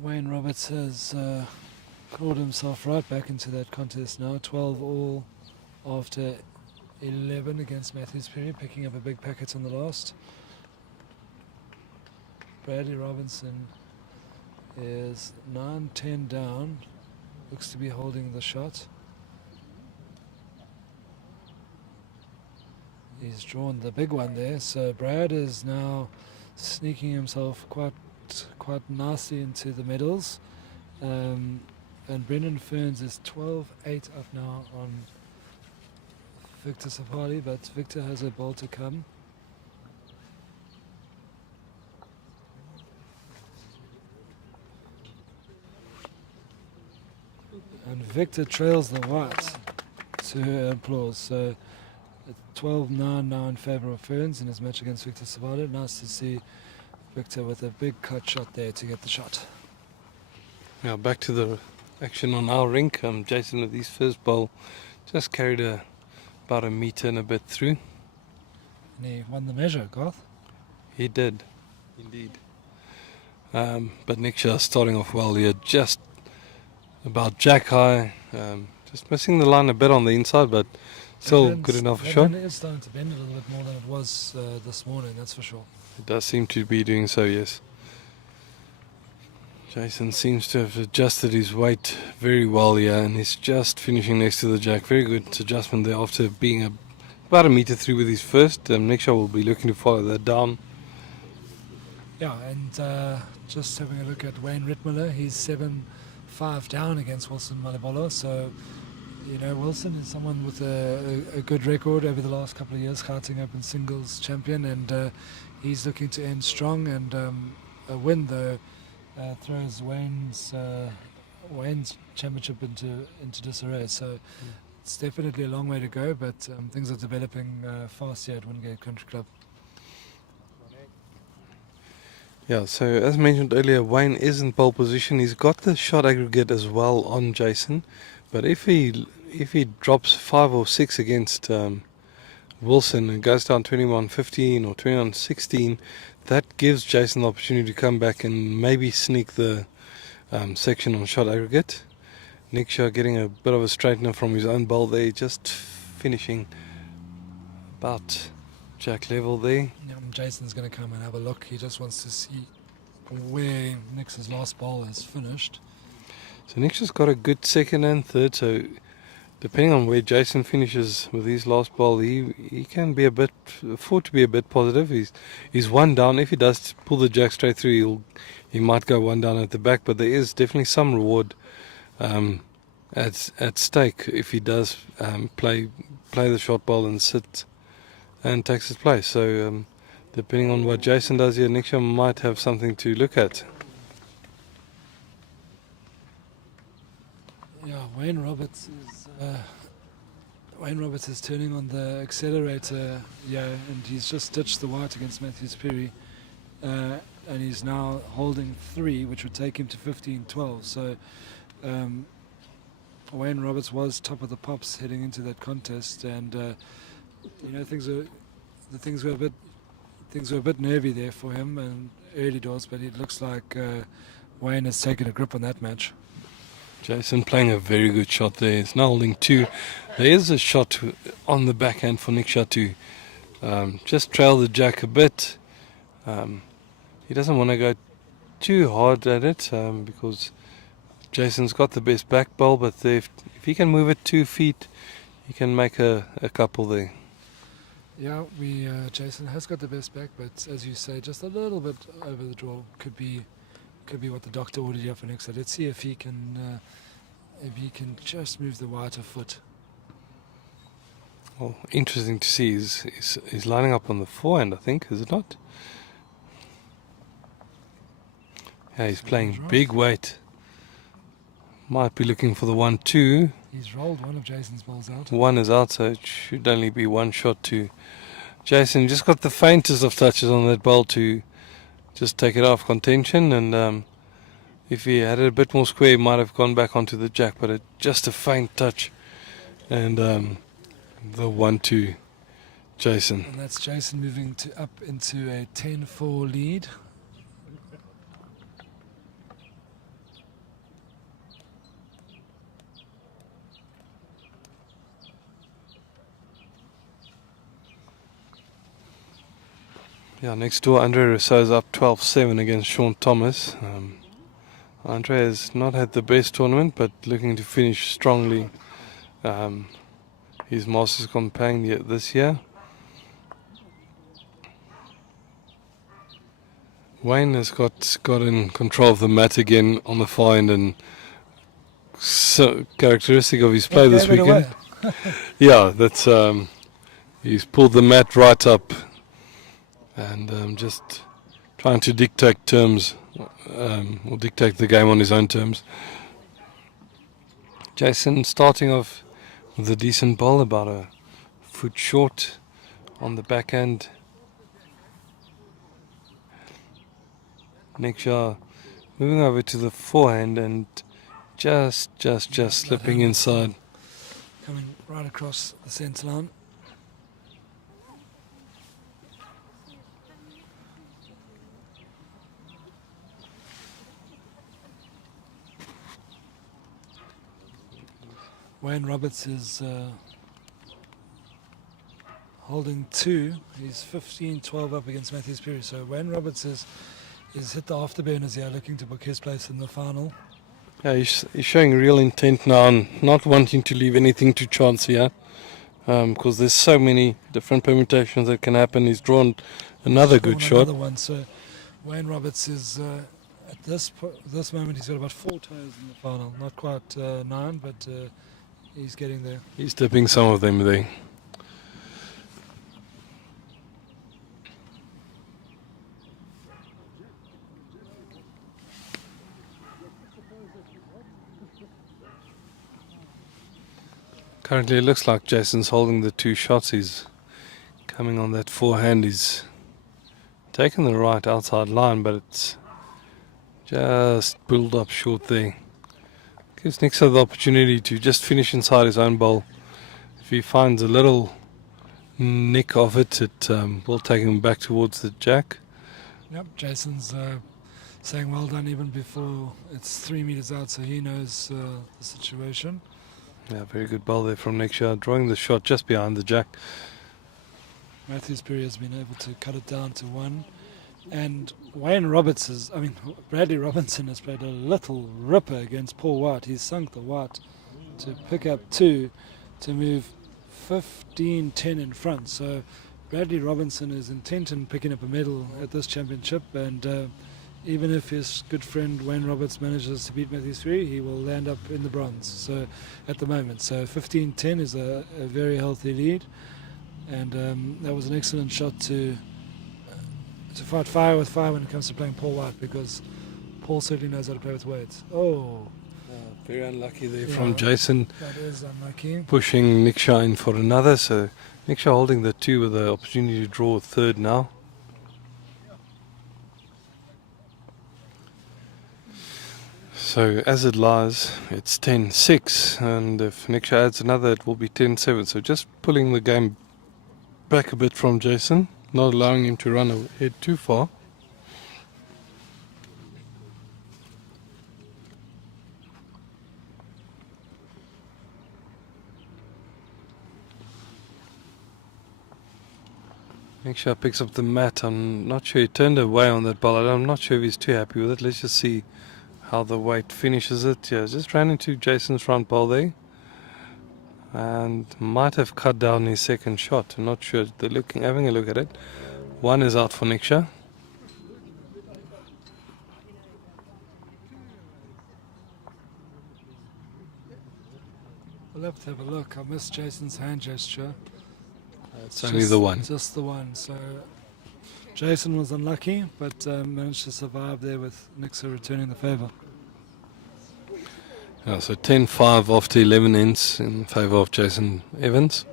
Wayne Roberts has crawled himself right back into that contest now. 12 all after 11 against Matthews Perry, picking up a big packet on the last. Bradley Robinson is 9-10 down. Looks to be holding the shot. He's drawn the big one there, so Brad is now sneaking himself quite nicely into the medals. And Brendan Ferns is 12-8 up now on Victor Sapali, but Victor has a ball to come. And Victor trails the white to applause. So 12-9 now in favour of Ferns in his match against Victor Savada. Nice to see Victor with a big cut shot there to get the shot. Now back to the action on our rink. Jason with his first bowl just carried about a metre and a bit through. And he won the measure, Garth. He did, indeed. But Niksa starting off well here, just about jack high, just missing the line a bit on the inside, but still good enough a shot. It is starting to bend a little bit more than it was this morning, that's for sure. It does seem to be doing so, yes. Jason seems to have adjusted his weight very well here, and he's just finishing next to the jack. Very good adjustment there after being about a metre through with his first. Niksa will be looking to follow that down. Yeah, and just having a look at Wayne Rittmiller, he's 7-5 down against Wilson Malibolo. So, you know, Wilson is someone with a good record over the last couple of years, Gauteng Open singles champion, and he's looking to end strong. And a win, though, throws Wayne's championship into disarray. So it's definitely a long way to go, but things are developing fast here at Wingate Country Club. Yeah, so as mentioned earlier, Wayne is in pole position. He's got the shot aggregate as well on Jason, but if he drops 5 or 6 against Wilson and goes down 21-15 or 21-16, that gives Jason the opportunity to come back and maybe sneak the section on shot aggregate. Niksa getting a bit of a straightener from his own bowl there, just finishing about jack level there. Yeah, Jason's going to come and have a look. He just wants to see where Niksa's last bowl is finished. So Niksa's got a good second and third, so depending on where Jason finishes with his last bowl, he can be afford to be a bit positive. He's one down. If he does pull the jack straight through, he might go one down at the back, but there is definitely some reward at stake if he does play the short bowl and sit and takes his place. So depending on what Jason does here, Niksa might have something to look at. Yeah, Wayne Roberts is turning on the accelerator, and he's just ditched the white against Matthews Perry, and he's now holding 3, which would take him to 15-12. So Wayne Roberts was top of the pops heading into that contest, and you know, things were a bit nervy there for him and early doors, but it looks like Wayne has taken a grip on that match. Jason playing a very good shot there. He's now holding 2. There is a shot on the backhand for Niksa just trail the jack a bit. He doesn't want to go too hard at it because Jason's got the best back bowl, but if he can move it 2 feet, he can make a couple there. Yeah, Jason has got the best back, but as you say, just a little bit over the draw could be what the doctor ordered here for Niksa. Let's see if he can just move the white a foot. Well, interesting to see. He's lining up on the forehand, I think, is it not? Yeah, he's playing Right. big weight. Might be looking for the 1-2. He's rolled one of Jason's balls out. One is out, so it should only be one shot to Jason. Just got the faintest of touches on that ball to just take it off contention, and if he had it a bit more square, he might have gone back onto the jack, but just a faint touch, and the 1-2 Jason. And that's Jason moving up into a 10-4 lead. Yeah, next door, Andre Rousseau's up 12-7 against Sean Thomas. Andre has not had the best tournament, but looking to finish strongly his Masters campaign this year. Wayne has got in control of the mat again on the far end, and so characteristic of his play this weekend. Yeah, that's he's pulled the mat right up and just trying to dictate terms or dictate the game on his own terms. Jason starting off with a decent ball, about a foot short on the backhand. Niksa moving over to the forehand and just slipping inside. Coming right across the centre line. Wayne Roberts is holding 2. He's 15-12 up against Matthews Perry. So Wayne Roberts is hit the afterburners here, looking to book his place in the final. Yeah, he's showing real intent now and not wanting to leave anything to chance here, because there's so many different permutations that can happen. He's drawn another good shot. Another one. So Wayne Roberts is at this moment he's got about 4 toes in the final. Not quite 9, but he's getting there. He's dipping some of them there. Currently it looks like Jason's holding the 2 shots. He's coming on that forehand. He's taken the right outside line, but it's just pulled up short there. Gives Niksa the opportunity to just finish inside his own bowl. If he finds a little nick of it, it will take him back towards the jack. Yep, Jason's saying well done even before it's 3 meters out, so he knows the situation. Yeah, very good bowl there from Niksa, drawing the shot just behind the jack. Matthews Perry has been able to cut it down to 1. And Bradley Robinson has played a little ripper against Paul White. He's sunk the white to pick up 2 to move 15-10 in front. So Bradley Robinson is intent on picking up a medal at this championship, and even if his good friend Wayne Roberts manages to beat Matthews Perry, he will land up in the bronze. So at the moment, so 15-10 is a very healthy lead, and that was an excellent shot to fight fire with fire when it comes to playing Paul White, because Paul certainly knows how to play with weights. Very unlucky there from Jason. That is unlucky. Pushing Niksa in for another, so Niksa holding the 2 with the opportunity to draw a third now. So as it lies, it's 10-6, and if Niksa adds another, it will be 10-7. So just pulling the game back a bit from Jason, not allowing him to run ahead too far. Niksa picks up the mat. I'm not sure he turned away on that ball. I'm not sure if he's too happy with it. Let's just see how the weight finishes it. Yeah, just ran into Jason's front ball there. And might have cut down his second shot. I'm not sure. They're having a look at it. One is out for Niksa. We'll have to have a look. I missed Jason's hand gesture. It's only the one. Just the one. So Jason was unlucky, but managed to survive there with Niksa returning the favour. Yeah, so 10-5 after 11 ends in favour of Jason Evans.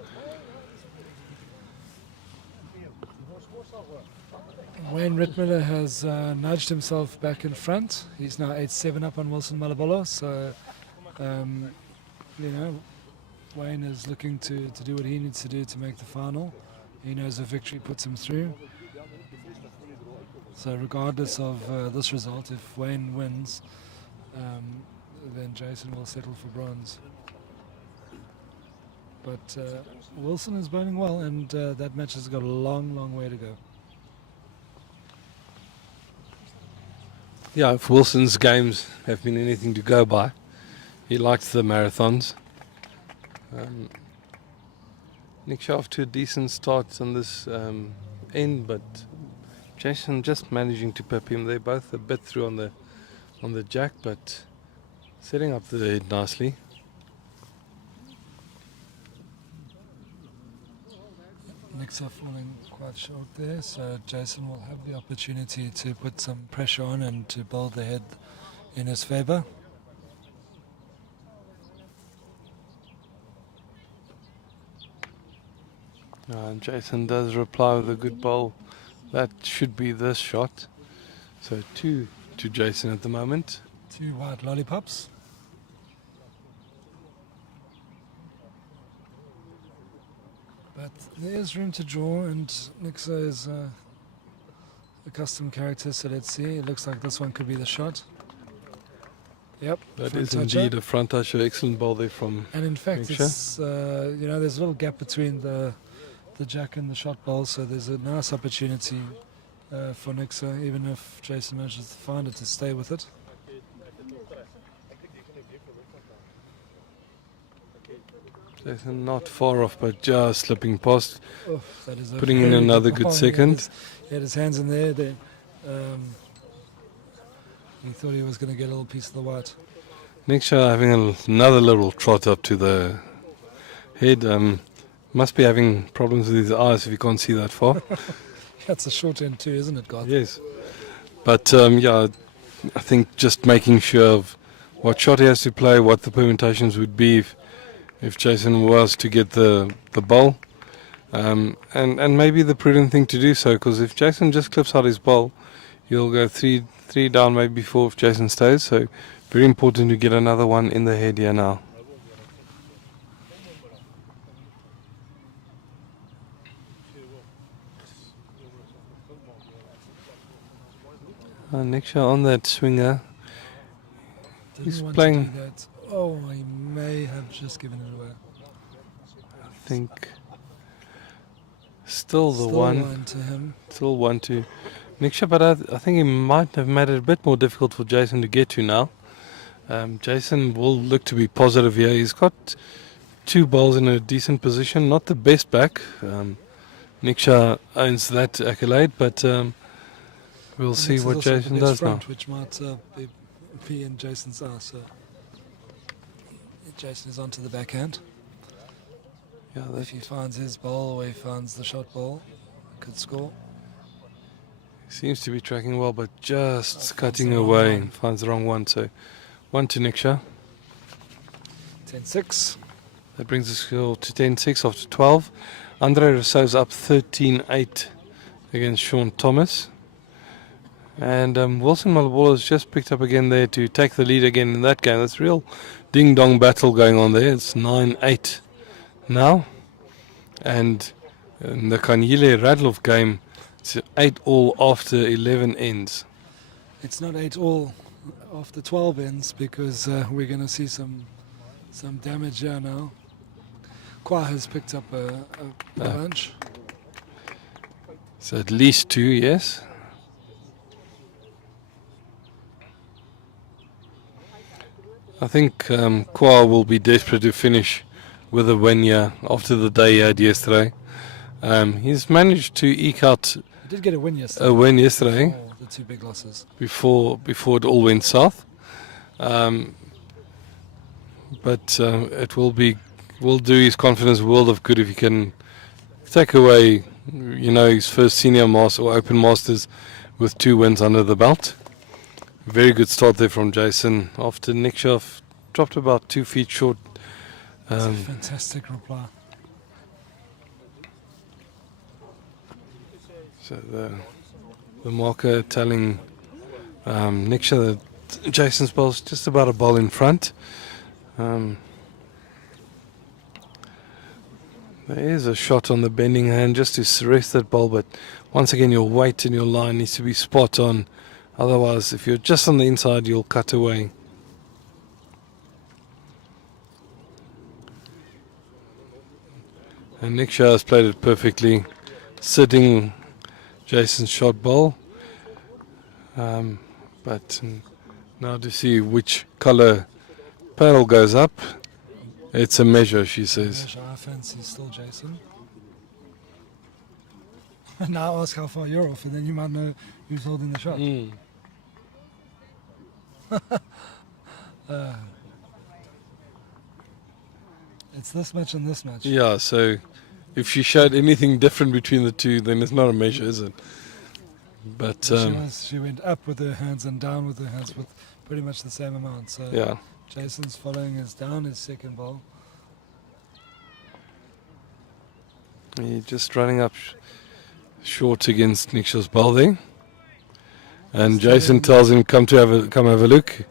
Wayne Rittmiller has nudged himself back in front. He's now 8-7 up on Wilson Malabolo. So, Wayne is looking to do what he needs to do to make the final. He knows a victory puts him through. So regardless of this result, if Wayne wins, then Jason will settle for bronze. But Wilson is bowling well, and that match has got a long, long way to go. Yeah, if Wilson's games have been anything to go by, he likes the marathons. Niksa off to a decent start on this end, but Jason just managing to pip him. They're both a bit through on the jack, but setting up the head nicely. Niksa falling quite short there, so Jason will have the opportunity to put some pressure on and to bowl the head in his favour. And Jason does reply with a good bowl. That should be this shot. So 2 to Jason at the moment. 2 white lollipops. But there is room to draw, and Niksa is a custom character, so let's see. It looks like this one could be the shot. Yep. That front is toucher. indeed a front toucher. Excellent ball there from And in fact, Niksa. it's there's a little gap between the jack and the shot bowl, so there's a nice opportunity for Niksa, even if Jason manages to find it, to stay with it. Jason not far off, but just slipping past. Oh, that is a Putting in very another ball. good second. He had his hands in there. He thought he was going to get a little piece of the white. Niksa having another little trot up to the head. Must be having problems with his eyes if you can't see that far. That's a short end too, isn't it, Garth? Yes. But I think just making sure of what shot he has to play, what the permutations would be if Jason was to get the bowl. And maybe the prudent thing to do so, because if Jason just clips out his bowl, he'll go three down, maybe 4 if Jason stays. So very important to get another one in the head here now. Niksa on that swinger. Didn't He's want playing- to do that. Oh, he may have just given it away. I think still the Still one. one to him. Still 1-2. Niksa, but I think he might have made it a bit more difficult for Jason to get to now. Jason will look to be positive here. He's got 2 balls in a decent position. Not the best back. Niksa owns that accolade, but we'll And see this is what also the Jason best does front, now. which might be in Jason's eye. So Jason is onto the backhand. Yeah, If he finds his ball or he finds the shot ball, could score. seems to be tracking well, but just finds cutting the wrong away one. and finds the wrong one. So 1 to Niksa. 10-6. That brings the score to 10-6 after 12. Andre Rousseau's up 13-8 against Sean Thomas. And Wilson Malabolo has just picked up again there to take the lead again in that game. That's real ding-dong battle going on there. It's 9-8 now. And in the Kanyile Radloff game, it's 8-all after 11 ends. It's not 8-all after 12 ends, because we're going to see some damage here now. Kwa has picked up a bunch. So at least 2, yes. I think Kwa will be desperate to finish with a win here after the day he had yesterday. He's managed to eke out He did get a win yesterday. a win yesterday Before the 2 big losses. before it all went south. But it will do his confidence a world of good if he can take away, his first senior master or open masters with 2 wins under the belt. Very good start there from Jason after Niksa dropped about 2 feet short. That's a fantastic reply. So the marker telling Niksa that Jason's ball's just about a ball in front. There is a shot on the bending hand just to rest that ball, but once again your weight and your line needs to be spot on. Otherwise, if you're just on the inside, you'll cut away. And Niksa has played it perfectly, sitting Jason's shot ball. But now to see which color paddle goes up. It's a measure, she says. Measure, I fancy still Jason. Now ask how far you're off, and then you might know who's holding the shot. It's this much and this much. Yeah, so if she showed anything different between the two, then it's not a measure, is it? But she went up with her hands and down with her hands with pretty much the same amount. So yeah, Jason's following his down his second ball. he's just running up short against Niksa's ball there. And Jason tells him come have a look.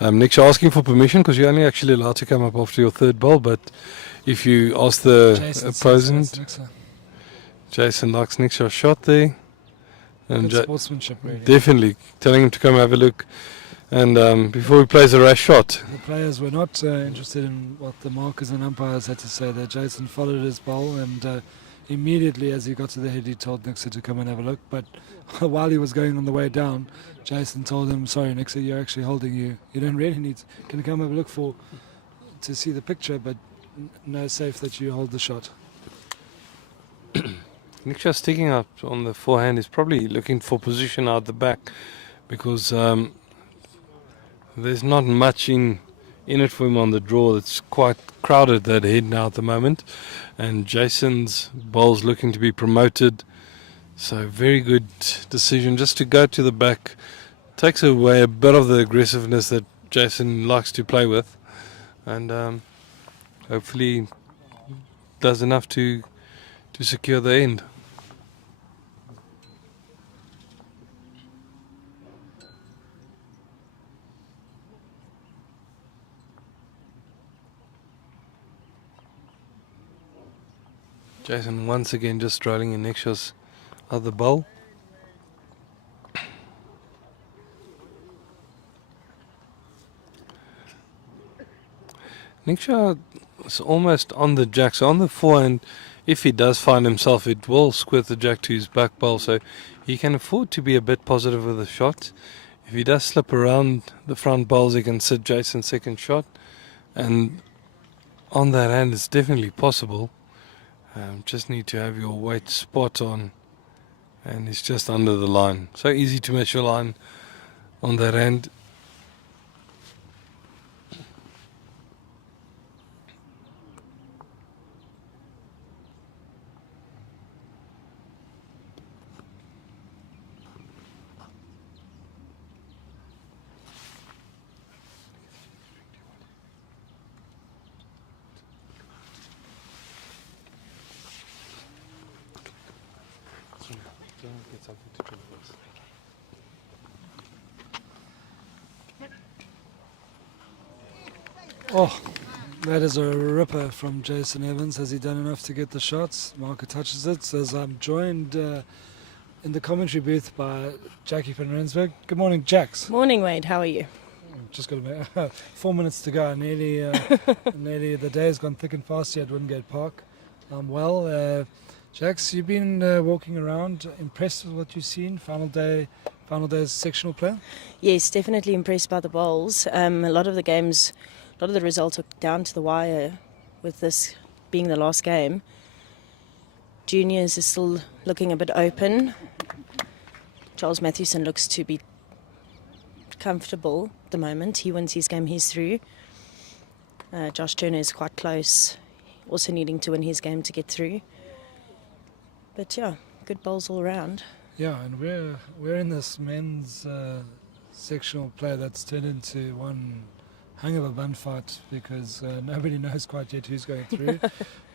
Niksa asking for permission because you're only actually allowed to come up after your 3rd ball. But if you ask the opponent, Jason likes Niksa's shot there. And good sportsmanship, really. Definitely telling him to come have a look. And before he plays a rash shot. The players were not interested in what the markers and umpires had to say there. Jason followed his ball and immediately as he got to the head he told Niksa to come and have a look. But while he was going on the way down, Jason told him, sorry Niksa, you're actually holding you don't really need to, can you come have a look to see the picture, but no safe that you hold the shot. Niksa sticking up on the forehand is probably looking for position out the back because there's not much in it for him on the draw. It's quite crowded, that head now at the moment. And Jason's ball's looking to be promoted. So very good decision just to go to the back. Takes away a bit of the aggressiveness that Jason likes to play with. And hopefully does enough to secure the end. Jason once again just trailing in Niksa's other ball. Niksa is almost on the jack, so on the forehand, if he does find himself, it will squirt the jack to his back ball, so he can afford to be a bit positive with the shot. If he does slip around the front balls, he can sit Jason's second shot, and on that hand, it's definitely possible. Just need to have your weight spot on, and it's just under the line. So easy to match your line on that end. Oh, that is a ripper from Jason Evans. Has he done enough to get the shots? Marker touches it. Says I'm joined in the commentary booth by Jackie van Rensburg. Good morning, Jax. Morning, Wade. How are you? Just got about 4 minutes to go. Nearly the day has gone thick and fast here at Wingate Park. Well, Jax, you've been walking around, impressed with what you've seen, final day's sectional play? Yes, definitely impressed by the bowls. A lot of the results are down to the wire with this being the last game. Juniors is still looking a bit open. Charles Mathewson looks to be comfortable at the moment. He wins his game, he's through. Josh Turner is quite close, also needing to win his game to get through. But yeah, good bowls all around. Yeah, and we're in this men's sectional play that's turned into one hang of a bun fight because nobody knows quite yet who's going through.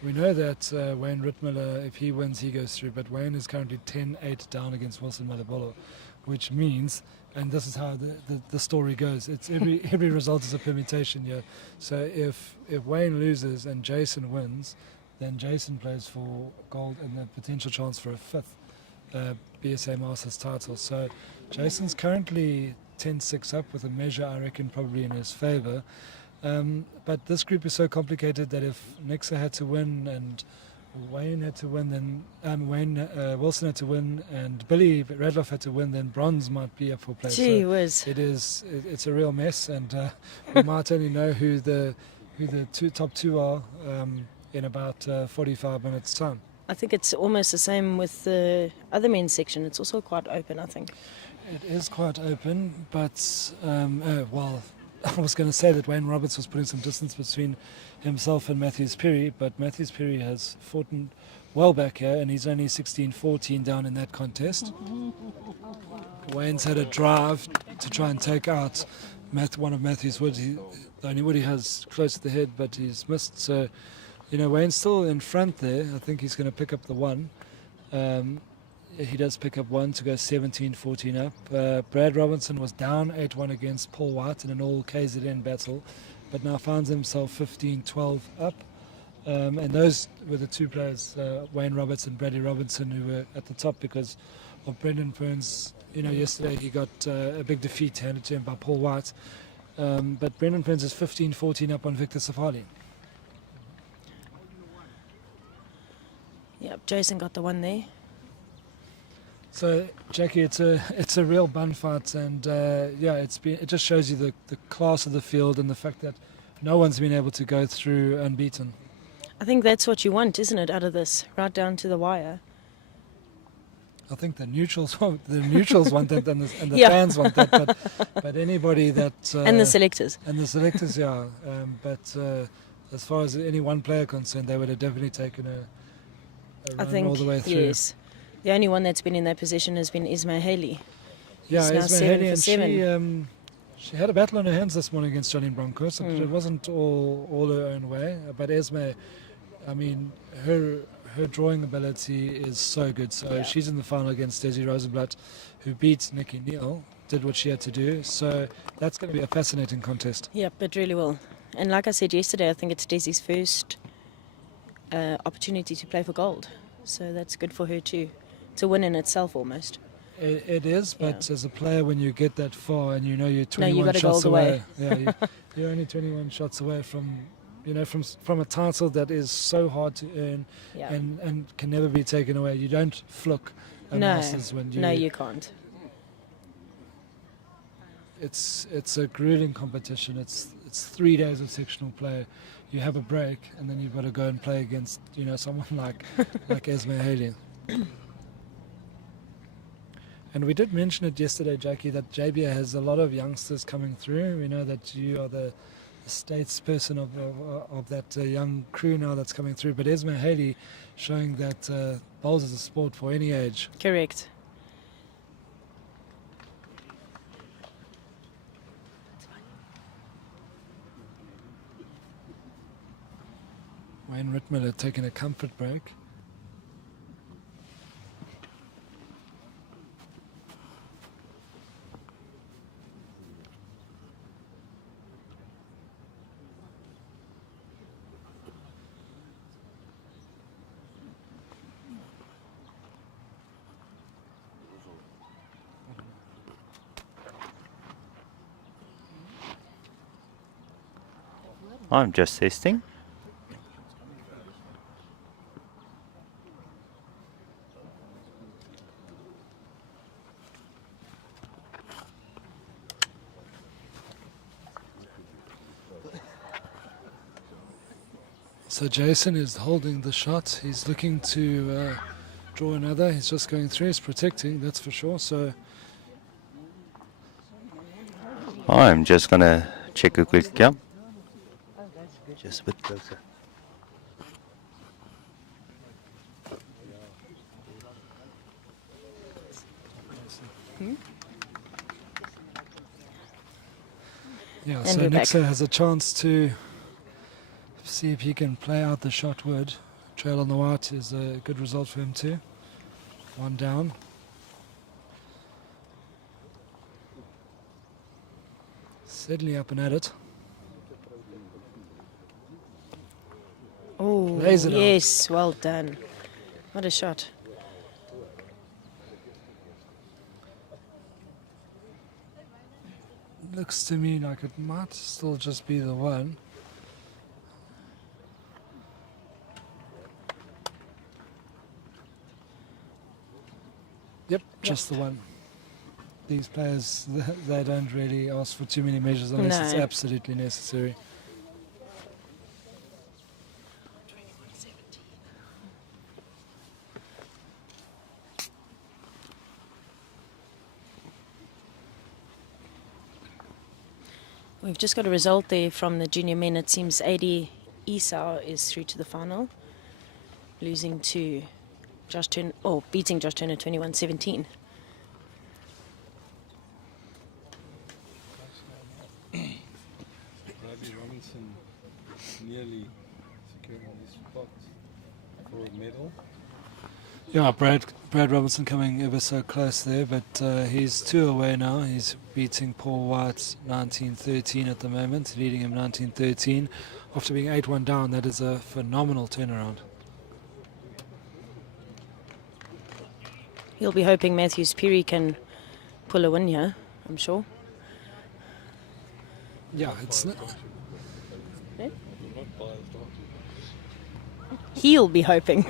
We know that Wayne Rittmiller, if he wins, he goes through, but Wayne is currently 10-8 down against Wilson Malabolo, which means, and this is how the story goes, it's every result is a permutation here. So if Wayne loses and Jason wins, then Jason plays for gold and the potential chance for a fifth BSA Masters title. So Jason's currently 10-6 up with a measure, I reckon, probably in his favour. But this group is so complicated that if Niksa had to win and Wayne had to win, then Wilson had to win and Billy Radloff had to win, then bronze might be up for play. Gee So whiz. it's a real mess, and we might only know who the top two are in about 45 minutes time. I think it's almost the same with the other men's section. It's also quite open, I think. It is quite open, but I was going to say that Wayne Roberts was putting some distance between himself and Matthews Perry, but Matthews Perry has fought well back here, and he's only 16-14 down in that contest. Wayne's had a drive to try and take out one of Matthews' wood. The only wood he has close to the head, but he's missed. So, Wayne's still in front there. I think he's going to pick up the one. He does pick up one to go 17-14 up. Brad Robinson was down 8-1 against Paul White in an all KZN battle, but now finds himself 15-12 up. And those were the two players, Wayne Roberts and Bradley Robinson, who were at the top because of Brendan Ferns. Yesterday he got a big defeat handed to him by Paul White. But Brendan Ferns is 15-14 up on Victor Safali. Yep, Jason got the one there. So, Jackie, it's a real bun fight, and it just shows you the class of the field and the fact that no one's been able to go through unbeaten. I think that's what you want, isn't it, out of this, right down to the wire? I think the neutrals want that, and the Yeah. fans want that, but anybody that And the selectors. Yeah. But as far as any one player concerned, they would have definitely taken a I run think, all the way through. yes. The only one that's been in that position has been Ismail Haley. Yeah, He's now Esme 7 Haley, for and 7. she had a battle on her hands this morning against Johnny Broncos. It wasn't all her own way, but Esme, I mean, her drawing ability is so good. So Yeah. she's in the final against Desi Rosenblatt, who beat Nikki Neal, did what she had to do. So that's going to be a fascinating contest. Yep, it really will. And like I said yesterday, I think it's Desi's first opportunity to play for gold. So that's good for her too. To win in itself almost. It is, but as a player, when you get that far and you're you 21 gotta go all shots the away, way. you're only 21 shots away from a title that is so hard to earn Yeah. and can never be taken away. You don't fluke a Masters when No, you can't. It's a grueling competition. It's 3 days of sectional play. You have a break, and then you've got to go and play against someone like Esme Haley. And we did mention it yesterday, Jackie, that JBA has a lot of youngsters coming through. We know that you are the statesperson of that young crew now that's coming through. But Esme Haley showing that bowls is a sport for any age. Correct. Wayne Rittmiller taking a comfort break. I'm just testing. So Jason is holding the shot. He's looking to draw another. He's just going through. He's protecting, that's for sure. So I'm just going to check a quick gap. Just a bit closer. yeah, And so we're back. Niksa has a chance to see if he can play out the shot wood. Trail on the white is a good result for him too. One down. Steadily up and at it. Oh, Lays it out. yes, well done. What a shot. Looks to me like it might still just be the one. Yep, just the one. These players, they don't really ask for too many measures unless it's No. absolutely necessary. We've just got a result there from the junior men. It seems AD Esau is through to the final, losing to Josh Turner, beating Josh Turner 21-17. Bradley Robinson nearly securing his spot for a medal. Yeah, Brad Robinson coming ever so close there, but he's 2 away now. He's beating Paul White 19-13 at the moment, leading him 19-13. After being 8-1 down, that is a phenomenal turnaround. He'll be hoping Matthews Peary can pull a win here, I'm sure. Yeah, it's He'll be hoping.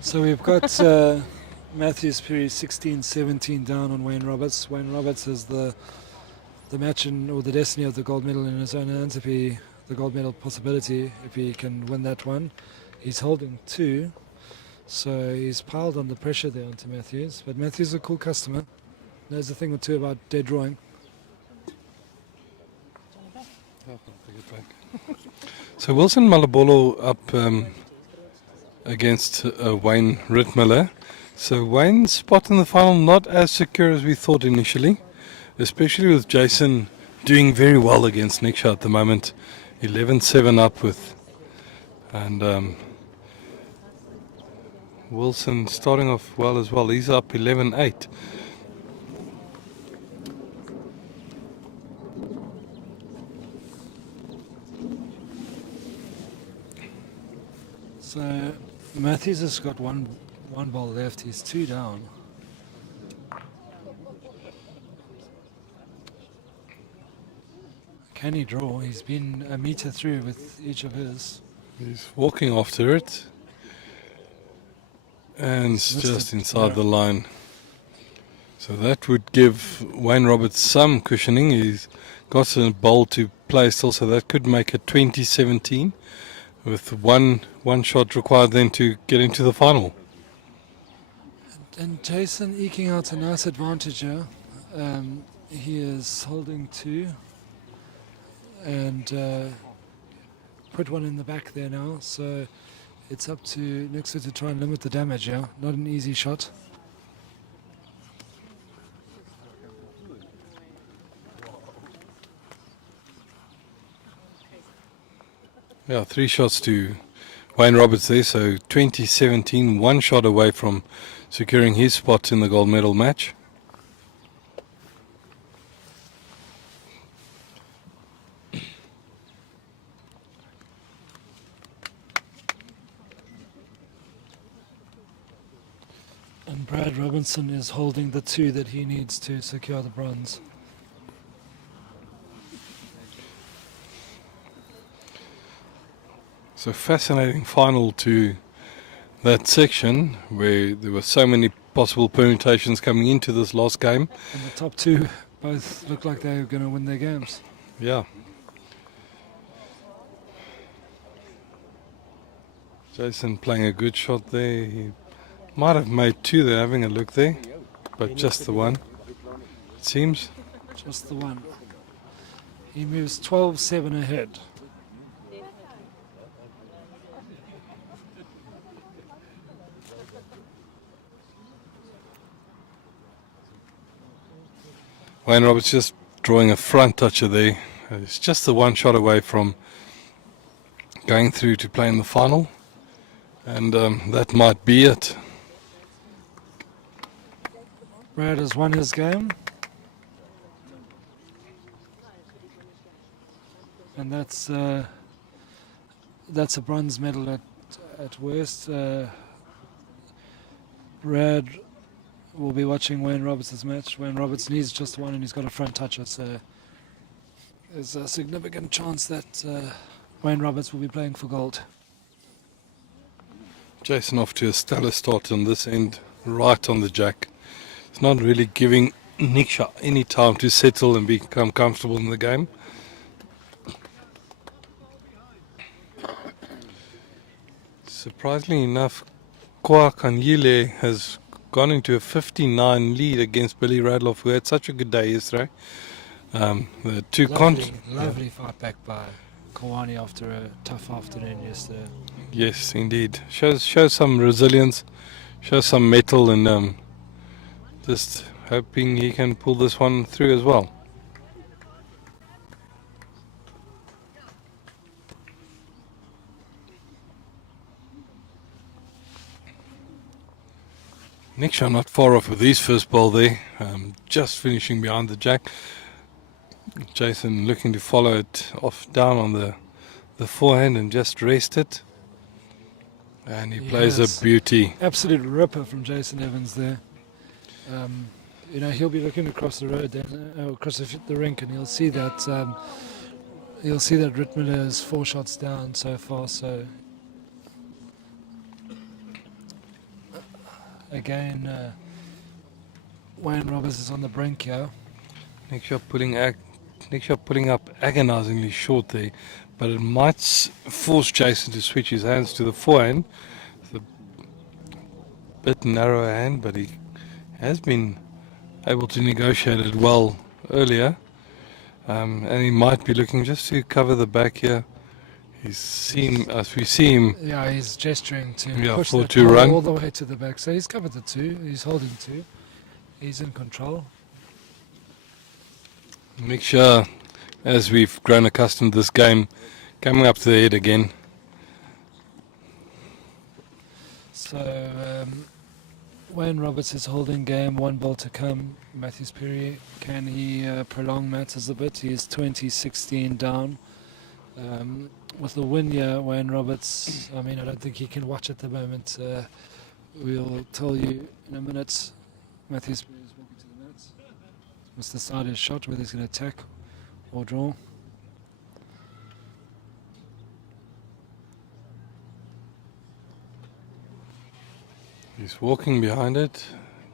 so we've got Matthews Peary 16-17 down on Wayne Roberts. Wayne Roberts has the match or the destiny of the gold medal in his own hands. The gold medal possibility, if he can win that one. He's holding 2, so he's piled on the pressure there onto Matthews. But Matthews is a cool customer. Knows a thing or two about dead drawing. So Wilson Malabolo up against Wayne Rittmiller. So Wayne's spot in the final not as secure as we thought initially, especially with Jason doing very well against Niksa at the moment. 11-7 up with, and Wilson starting off well as well. He's up 11-8. So Matthews has got one ball left. He's 2 down. Can he draw? He's been a meter through with each of his. He's walking after it, and it's Missed just it. inside Yeah. the line. So that would give Wayne Roberts some cushioning. He's got a bowl to play still, so that could make it 20-17, with one shot required then to get into the final. And Jason eking out a nice advantage here. He is holding 2 and put one in the back there now. So it's up to Niksa to try and limit the damage here. Not an easy shot. Yeah, 3 shots to Wayne Roberts there, so 20-17, 1 shot away from securing his spot in the gold medal match. And Brad Robinson is holding the 2 that he needs to secure the bronze. So fascinating final to that section where there were so many possible permutations coming into this last game. And the top 2 both look like they're going to win their games. Yeah. Jason playing a good shot there. He might have made two there, having a look there, but just the one, it seems. Just the one. He moves 12-7 ahead. Wayne Roberts just drawing a front toucher there. It's just the one shot away from going through to play in the final, and that might be it. Brad has won his game. And that's a bronze medal at worst. Brad will be watching Wayne Roberts' match. Wayne Roberts needs just one and he's got a front toucher, so there's a significant chance that Wayne Roberts will be playing for gold. Jason off to a stellar start on this end, right on the jack. It's not really giving Niksa any time to settle and become comfortable in the game. Surprisingly enough, Kwakanyile has gone into a 59 lead against Billy Radloff, who had such a good day yesterday. The two Lovely fight back by Kawani after a tough afternoon yesterday. Yes, indeed. Shows some resilience, shows some mettle, and just hoping he can pull this one through as well. Niksa not far off with his first ball there, just finishing behind the jack. Jason looking to follow it off down on the forehand and just rest it. And he plays a beauty. Absolute ripper from Jason Evans there. He'll be looking across the road then, across the rink, and he'll see that Rittmiller is 4 shots down so far. So again, Wayne Roberts is on the brink here. Niksa pulling up agonizingly short there, but it might force Jason to switch his hands to the forehand. It's a bit narrower hand, but he has been able to negotiate it well earlier, and he might be looking just to cover the back here. He's seen, as we see him. Yeah, he's gesturing to push for that two ball run all the way to the back. So he's covered the 2. He's holding 2. He's in control. Niksa, as we've grown accustomed to this game, coming up to the head again. So Wayne Roberts is holding game, 1 ball to come. Matthews Perry, can he prolong matters a bit? He is 20-16 down. With the win here, Wayne Roberts, I don't think he can watch at the moment. We'll tell you in a minute. Matthews Perry is walking to the nets. Must decide his shot, whether he's going to attack or draw. He's walking behind it.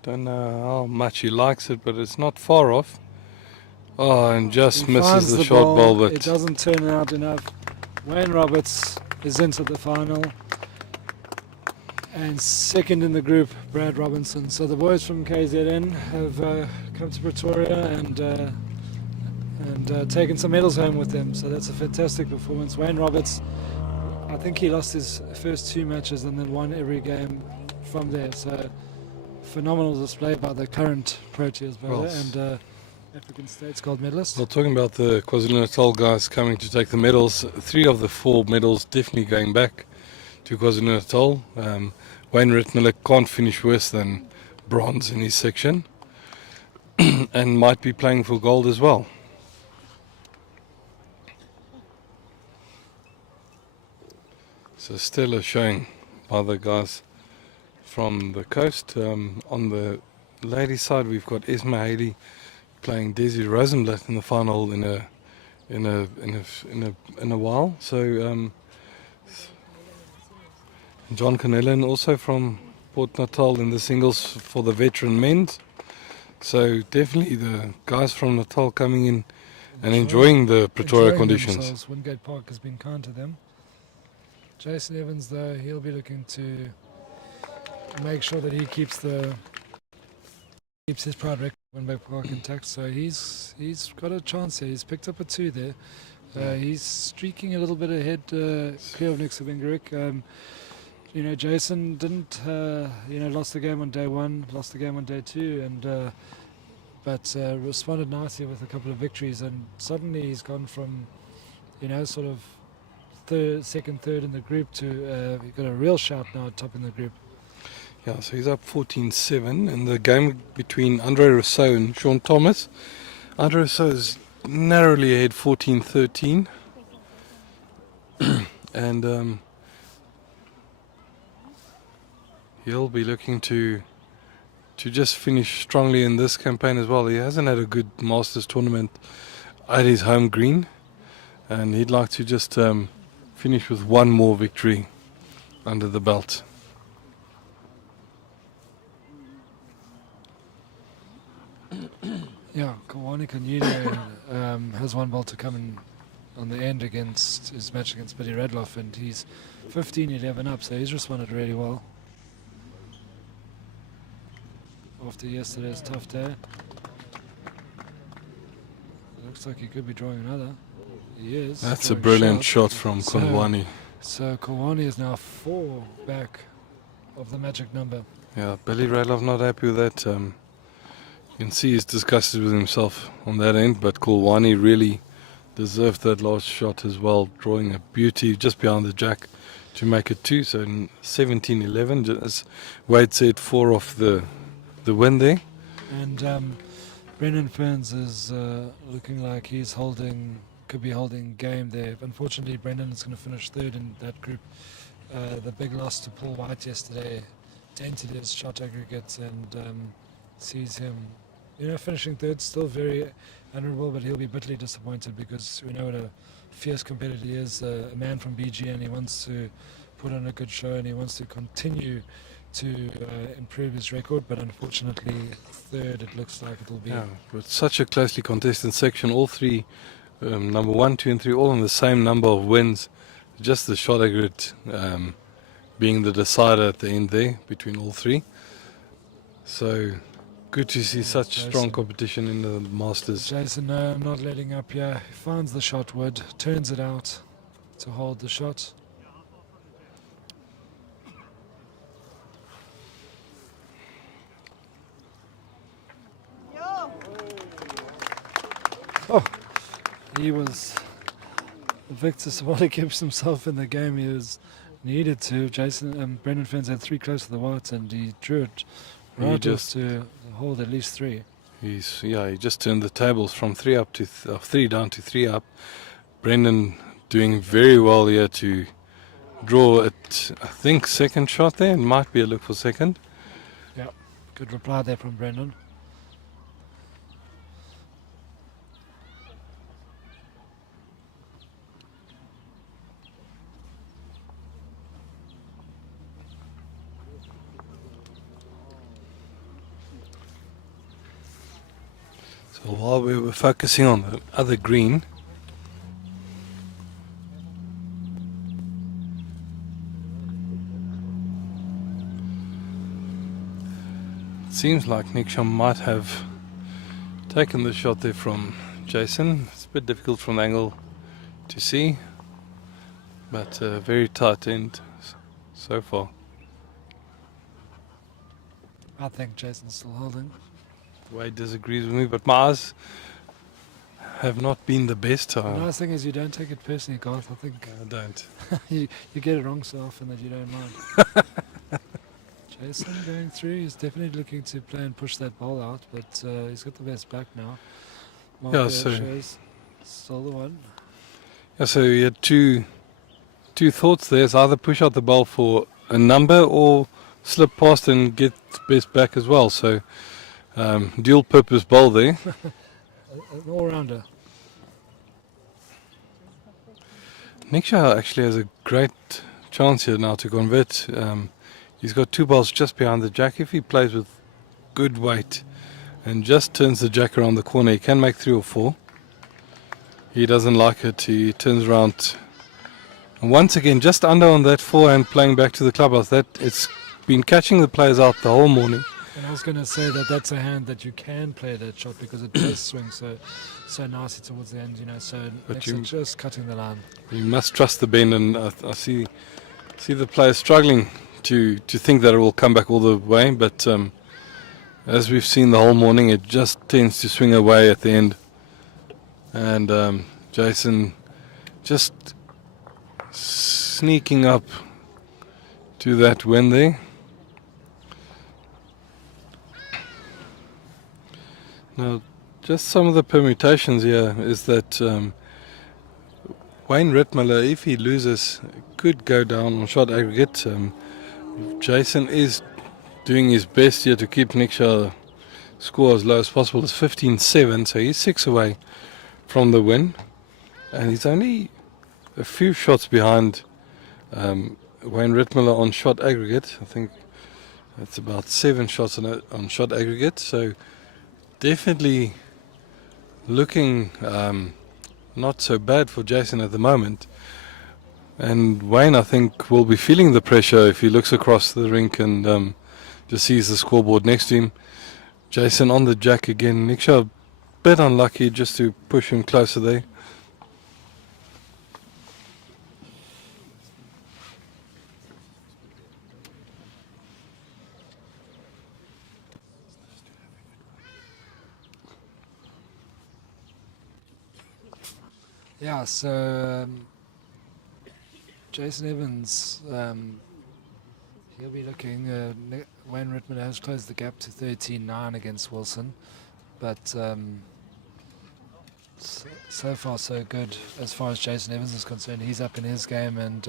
Don't know how much he likes it, but it's not far off. Oh, and just He misses finds the short ball, but it doesn't turn out enough. Wayne Roberts is into the final. And second in the group, Brad Robinson. So the boys from KZN have come to Pretoria and taken some medals home with them. So that's a fantastic performance. Wayne Roberts, I think he lost his first 2 matches and then won every game from there. So phenomenal display by the current Proteas brother and African States gold medalist. well, talking about the KwaZulu-Natal guys coming to take the medals, 3 of the 4 medals definitely going back to KwaZulu-Natal. Wayne Rittmiller can't finish worse than bronze in his section and might be playing for gold as well. So still a showing by the guys from the coast. On the ladies' side, we've got Esma Haley playing Desi Rosenblatt in the final in a while. So John Canellan also from Port Natal in the singles for the veteran men. So definitely the guys from Natal coming in and enjoying the Pretoria conditions. Wingate Park has been kind to them. Jason Evans, though, he'll be looking to make sure that he keeps his proud record when back park intact. So he's got a chance here. He's picked up a 2 there. He's streaking a little bit ahead, clear of Niksa Benguric. Jason didn't, lost the game on day 1, lost the game on day 2, and but responded nicely with a couple of victories, and suddenly he's gone from, sort of second, third in the group to he's got a real shout now at top in the group. Yeah, so he's up 14-7 in the game between Andre Rousseau and Sean Thomas. Andre Rousseau is narrowly ahead 14-13. And he'll be looking to just finish strongly in this campaign as well. He hasn't had a good Masters tournament at his home green, and he'd like to just finish with one more victory under the belt. Yeah, Kawani Kanyuno has one ball to come in on the end against his match against Billy Radloff, and he's 15-11 up, so he's responded really well after yesterday's tough day. It looks like he could be drawing another. He is. That's a brilliant shot from Kawani. So Kawani is now 4 back of the magic number. Yeah, Billy Radloff not happy with that. You can see he's disgusted with himself on that end, but Kawani really deserved that last shot as well, drawing a beauty just behind the jack to make it 2. So 17-11, as Wade said, 4 off the win there. And Brendan Ferns is looking like he's could be holding game there. Unfortunately, Brendan is going to finish 3rd in that group. The big loss to Paul White yesterday dented his shot aggregates and sees him, finishing 3rd. Still very honourable, but he'll be bitterly disappointed because we know what a fierce competitor he is, a man from BG, and he wants to put on a good show and he wants to continue to improve his record, but unfortunately 3rd it looks like it'll be. Yeah, but such a closely contested section, all 3, number 1, 2 and 3, all on the same number of wins, just the shot aggregate being the decider at the end there between all 3. So good to see such strong competition in the Masters. Jason, no, I'm not letting up here. He finds the shot wood, turns it out to hold the shot. Oh, he was Victor Sawali keeps himself in the game. He was needed to. Brendan Ferns had 3 close to the whites, and he drew it right just to hold at least 3. He just turned the tables from 3 up to 3 down to 3 up. Brendan doing very well here to draw it. I think 2nd shot there. It might be a look for 2nd. Yeah, good reply there from Brendan. So while we were focusing on the other green, it seems like Niksa might have taken the shot there from Jason. It's a bit difficult from the angle to see, but very tight end so far. I think Jason's still holding. Wade disagrees with me, but my eyes have not been the best. The nice thing is you don't take it personally, Garth. I think I don't. you get it wrong so often that you don't mind. Jason going through. He's definitely looking to play and push that ball out, but he's got the best back now. Yeah, so shows still the one. Yeah, so you had two thoughts there. It's either push out the ball for a number or slip past and get best back as well. So dual purpose ball there. An all-rounder. Niksa actually has a great chance here now to convert. He's got 2 balls just behind the jack. If he plays with good weight and just turns the jack around the corner, he can make 3 or 4. He doesn't like it. He turns around And once again, just under on that forehand, playing back to the clubhouse. That it's been catching the players out the whole morning. And I was going to say that that's a hand that you can play that shot because it does swing so nicely towards the end, So But Niksa you- just cutting the line. You must trust the bend, and I see the players struggling to think that it will come back all the way. But as we've seen the whole morning, it just tends to swing away at the end. And Jason just sneaking up to that win there. Now, just some of the permutations here is that Wayne Rittmiller, if he loses, could go down on shot aggregate. Jason is doing his best here to keep Niksa score as low as possible. It's 15-7, so he's 6 away from the win. And he's only a few shots behind Wayne Rittmiller on shot aggregate. I think it's about 7 shots on shot aggregate. So definitely looking not so bad for Jason at the moment. And Wayne, I think, will be feeling the pressure if he looks across the rink and just sees the scoreboard next to him. Jason on the jack again. Niksa a bit unlucky just to push him closer there. Yeah, so Jason Evans, he'll be looking. Wayne Rittmiller has closed the gap to 13-9 against Wilson, but so far so good as far as Jason Evans is concerned. He's up in his game, and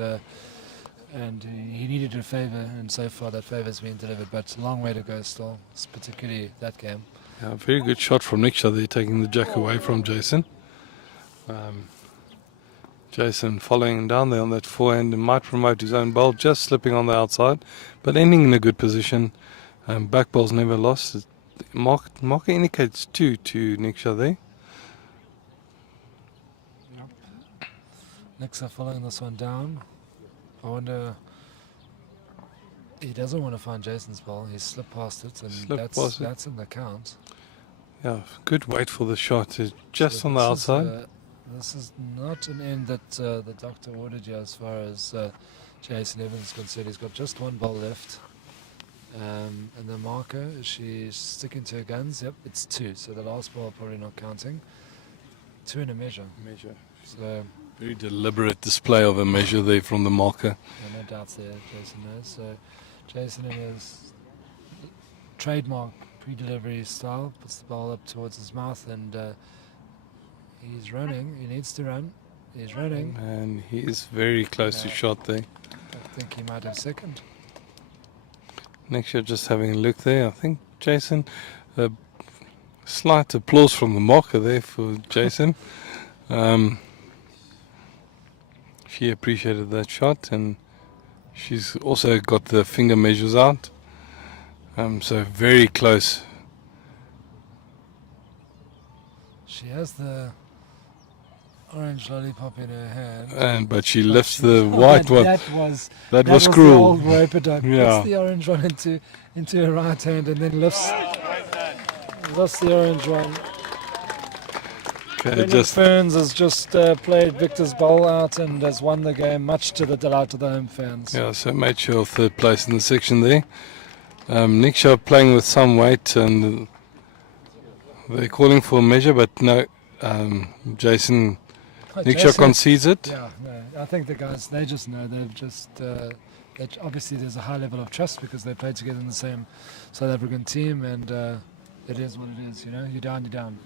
he needed a favour, and so far that favour's been delivered. But it's a long way to go still, particularly that game. Yeah, very good shot from Niksa there, taking the jack away from Jason. Jason following down there on that forehand and might promote his own bowl, just slipping on the outside, but ending in a good position. Back bowl's never lost. Marker indicates 2 to Niksa there. Niksa following this one down. I wonder. He doesn't want to find Jason's ball. He slipped past it, and Slipped past it. that's in the count. Yeah, good weight for the shot. It's just So on the this outside. This is not an end that the doctor ordered you as far as Jason Evans is concerned. He's got just one ball left. And the marker, is she sticking to her guns? Yep, it's 2. So the last ball probably not counting. 2 in a measure. So Very deliberate display of a measure there from the marker. no doubts there, Jason knows. So Jason in his trademark pre-delivery style puts the ball up towards his mouth, and he's running. He needs to run. He's running. And he is very close to Yeah. shot there. I think he might have second. Next year, just having a look there. I think Jason, slight applause from the marker there for Jason. She appreciated that shot, and she's also got the finger measures out. So very close. She has the orange lollipop in her hand. But she lifts the white one. That was That was the cruel. old rope dope. Yeah. Puts the orange one into her right hand, and then lifts the orange one. Okay, Brendan just Ferns has just played Victor's bowl out and has won the game, much to the delight of the home fans. yeah, so made sure third place in the section there. Niksa playing with some weight, and they're calling for a measure, but no. Niksa Jason- concedes it. Yeah, no, I think the guys, they just know. They've just, obviously there's a high level of trust because they played together in the same South African team, and it is what it is, You're down, you're down.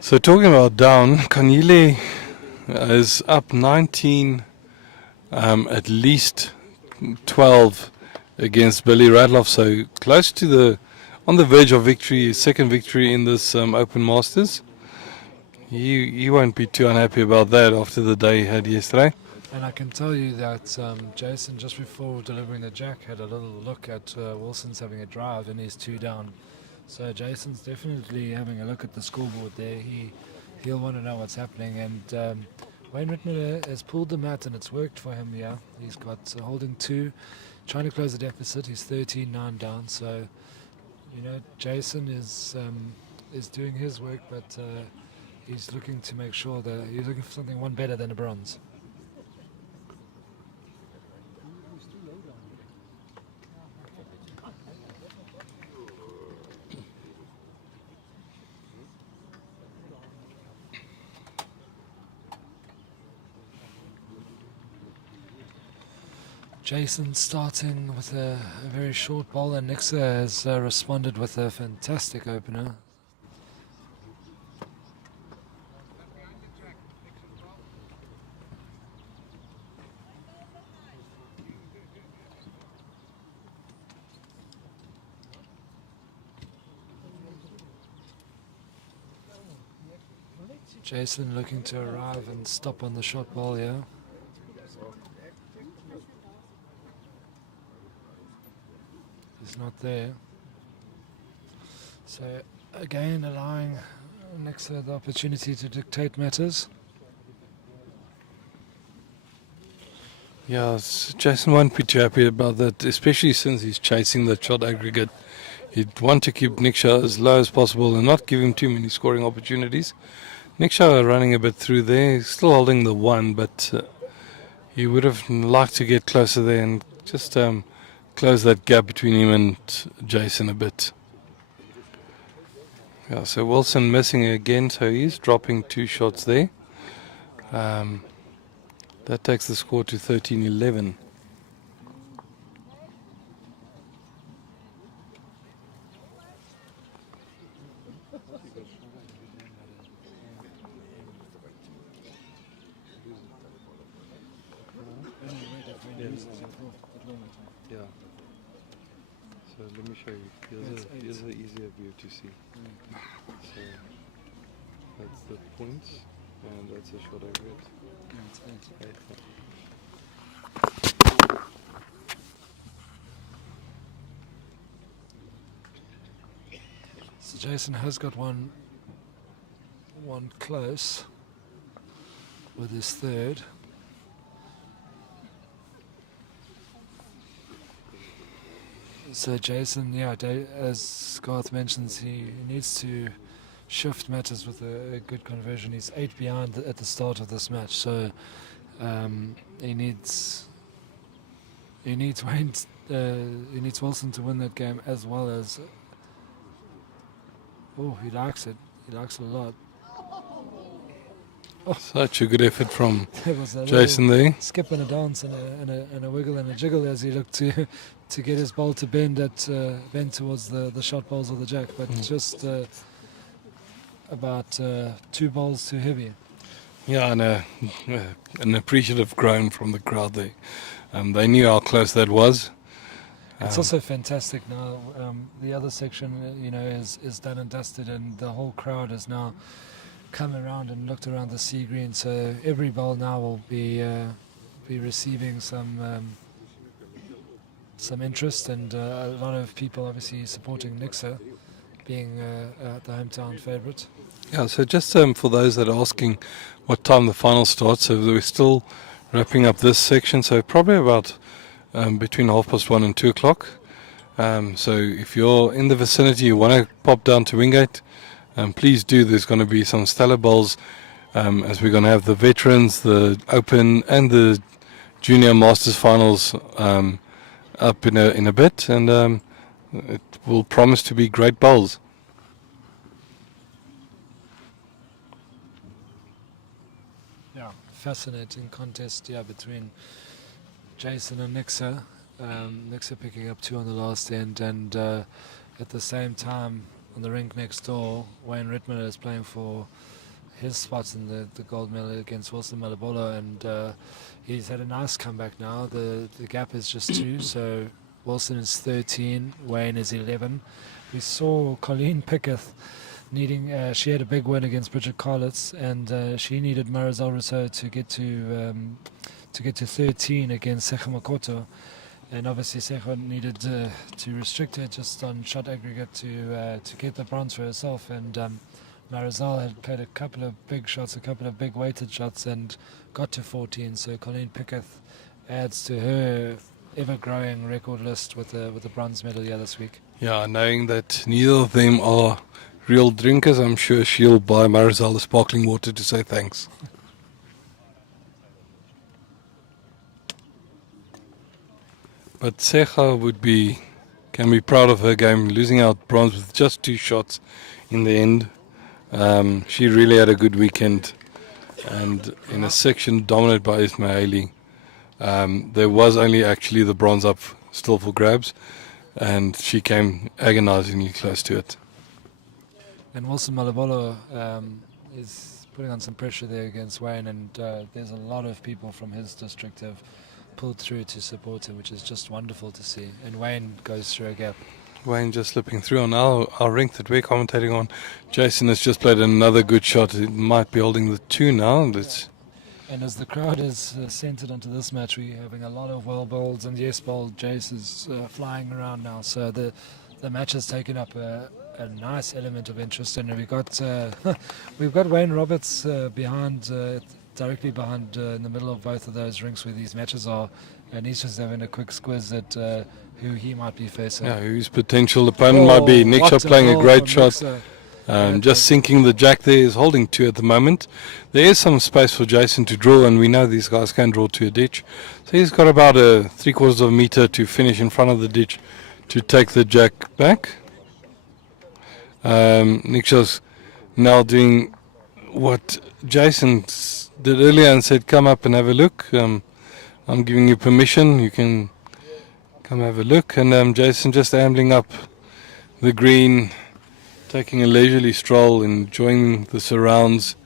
So talking about down, Kanile is up 19, at least 12 against Billy Radloff. So close to on the verge of victory, second victory in this Open Masters. You won't be too unhappy about that after the day he had yesterday. And I can tell you that Jason, just before delivering the jack, had a little look at Wilson's having a drive, and he's 2 down. So Jason's definitely having a look at the scoreboard there. He'll want to know what's happening, and Wayne Rittmiller has pulled the mat and it's worked for him. Yeah, he's got holding 2, trying to close the deficit. He's 13-9 down. So, Jason is doing his work, but he's looking to make sure that he's looking for something one better than a bronze. Jason starting with a very short bowl, and Niksa has responded with a fantastic opener. Jason looking to arrive and stop on the shot ball here. He's not there. So again, allowing Niksa the opportunity to dictate matters. Yeah, Jason won't be too happy about that, especially since he's chasing the shot aggregate. He'd want to keep Niksa as low as possible and not give him too many scoring opportunities. Niksa running a bit through there, he's still holding the 1, but he would have liked to get closer there and just close that gap between him and Jason a bit. Yeah, so Wilson missing again, so he's dropping 2 shots there. That takes the score to 13-11. Yeah. So let me show you. Here's an easier view to see. So that's the points, and that's a shot aggregate. So Jason has got one close with his 3rd. So Jason, as Garth mentions, he needs to shift matters with a good conversion. He's 8 behind at the start of this match, so he needs Wayne, he needs Wilson to win that game, as well as he likes it. He likes it a lot. Such a good effort from There was a Jason there. skip and a dance and a wiggle and a jiggle as he looked to get his bowl to bend towards the shot bowls of the jack, but just about 2 bowls too heavy. Yeah, and an appreciative groan from the crowd there. They knew how close that was. It's also fantastic now. The other section, is done and dusted, and the whole crowd has now come around and looked around the sea green. So every bowl now will be receiving some interest, and a lot of people obviously supporting Niksa, being the hometown favourite. Yeah, so just for those that are asking what time the final starts, so we're still wrapping up this section, so probably about between 1:30 and 2 o'clock. So if you're in the vicinity, you want to pop down to Wingate, please do. There's going to be some stellar bowls, as we're going to have the veterans, the Open and the Junior Masters finals up in a bit, and it will promise to be great bowls. Yeah, fascinating contest between Jason and Niksa. Niksa picking up 2 on the last end, and at the same time on the rink next door, Wayne Rittmiller is playing for his spots in the gold medal against Wilson Malabolo, and he's had a nice comeback now. The gap is just 2, so Wilson is 13, Wayne is 11. We saw Colleen Pickett needing, she had a big win against Bridget Carlitz, and she needed Marisol Rousseau to get to 13 against Secha Makoto, and obviously Secha needed to restrict her just on shot aggregate to get the bronze for herself, and Marizal had played a couple of big shots, a couple of big weighted shots, and got to 14. So Colleen Picketh adds to her ever-growing record list with the bronze medal this week. Yeah, knowing that neither of them are real drinkers, I'm sure she'll buy Marizal the sparkling water to say thanks. But Secha can be proud of her game, losing out bronze with just 2 shots in the end. She really had a good weekend, and in a section dominated by Ismaili, there was only actually the bronze up still for grabs, and she came agonizingly close to it. And Wilson Malabolo is putting on some pressure there against Wayne, and there's a lot of people from his district have pulled through to support him, which is just wonderful to see. And Wayne goes through a gap. Wayne just slipping through on our rink that we're commentating on. Jason has just played another good shot. It might be holding the 2 now. And as the crowd is centered onto this match, we're having a lot of well bowls and yes bowled Jaces flying around now. So the match has taken up a nice element of interest, and we've got Wayne Roberts behind. Directly behind in the middle of both of those rinks where these matches are, and he's just having a quick squiz at who he might be facing. Yeah, whose potential opponent might be. Niksa playing a great shot. Just sinking the jack there, is holding 2 at the moment. There is some space for Jason to draw, and we know these guys can draw to a ditch. So he's got about a 3/4 of a meter to finish in front of the ditch to take the jack back. Niksa's now doing what Jason did earlier and said, come up and have a look. I'm giving you permission. You can come have a look. And Jason just ambling up the green, taking a leisurely stroll, enjoying the surrounds,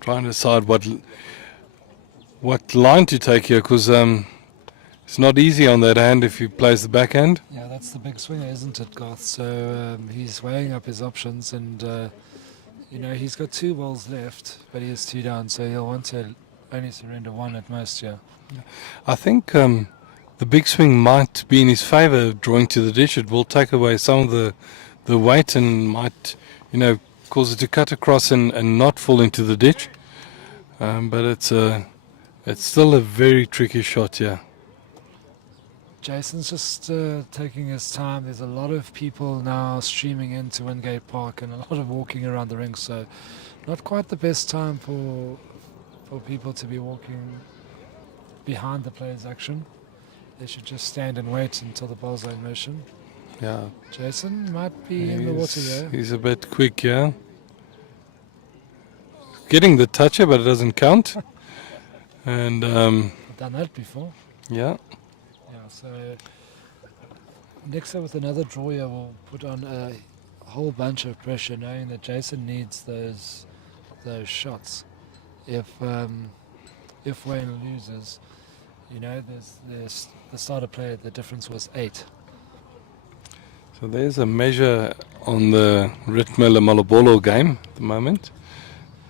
trying to decide what line to take here, because it's not easy on that hand if he plays the backhand. Yeah, that's the big swinger, isn't it, Garth? So he's weighing up his options, and he's got 2 balls left, but he has 2 down, so he'll want to only surrender 1 at most. Yeah, I think the big swing might be in his favour, drawing to the ditch. It will take away some of the weight and might, cause it to cut across and not fall into the ditch. But it's still a very tricky shot, yeah. Jason's just taking his time. There's a lot of people now streaming into Wingate Park and a lot of walking around the rink, so not quite the best time for people to be walking behind the player's action. They should just stand and wait until the balls are in motion. Yeah. Jason might be in the water there. He's a bit quick, yeah. Getting the toucher, but it doesn't count. And I've done that before. yeah. Yeah, so Niksa with another draw here will put on a whole bunch of pressure, knowing that Jason needs those shots. If Wayne loses, there's the starter player. The difference was 8. So there's a measure on the Ritmiller Malabolo game at the moment.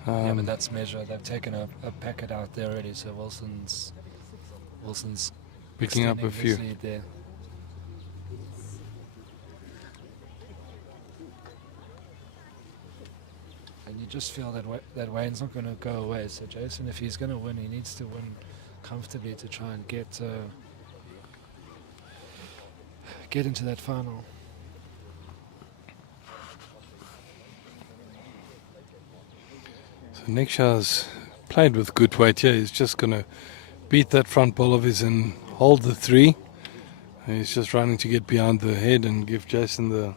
Yeah, but that's measure. They've taken a packet out there already, so Wilson's Picking up a extending his few. lead there. And you just feel that Wayne's not going to go away. So Jason, if he's going to win, he needs to win comfortably to try and get into that final. So Niksa's played with good weight here. He's just going to beat that front ball of his and hold the 3. He's just running to get behind the head and give Jason the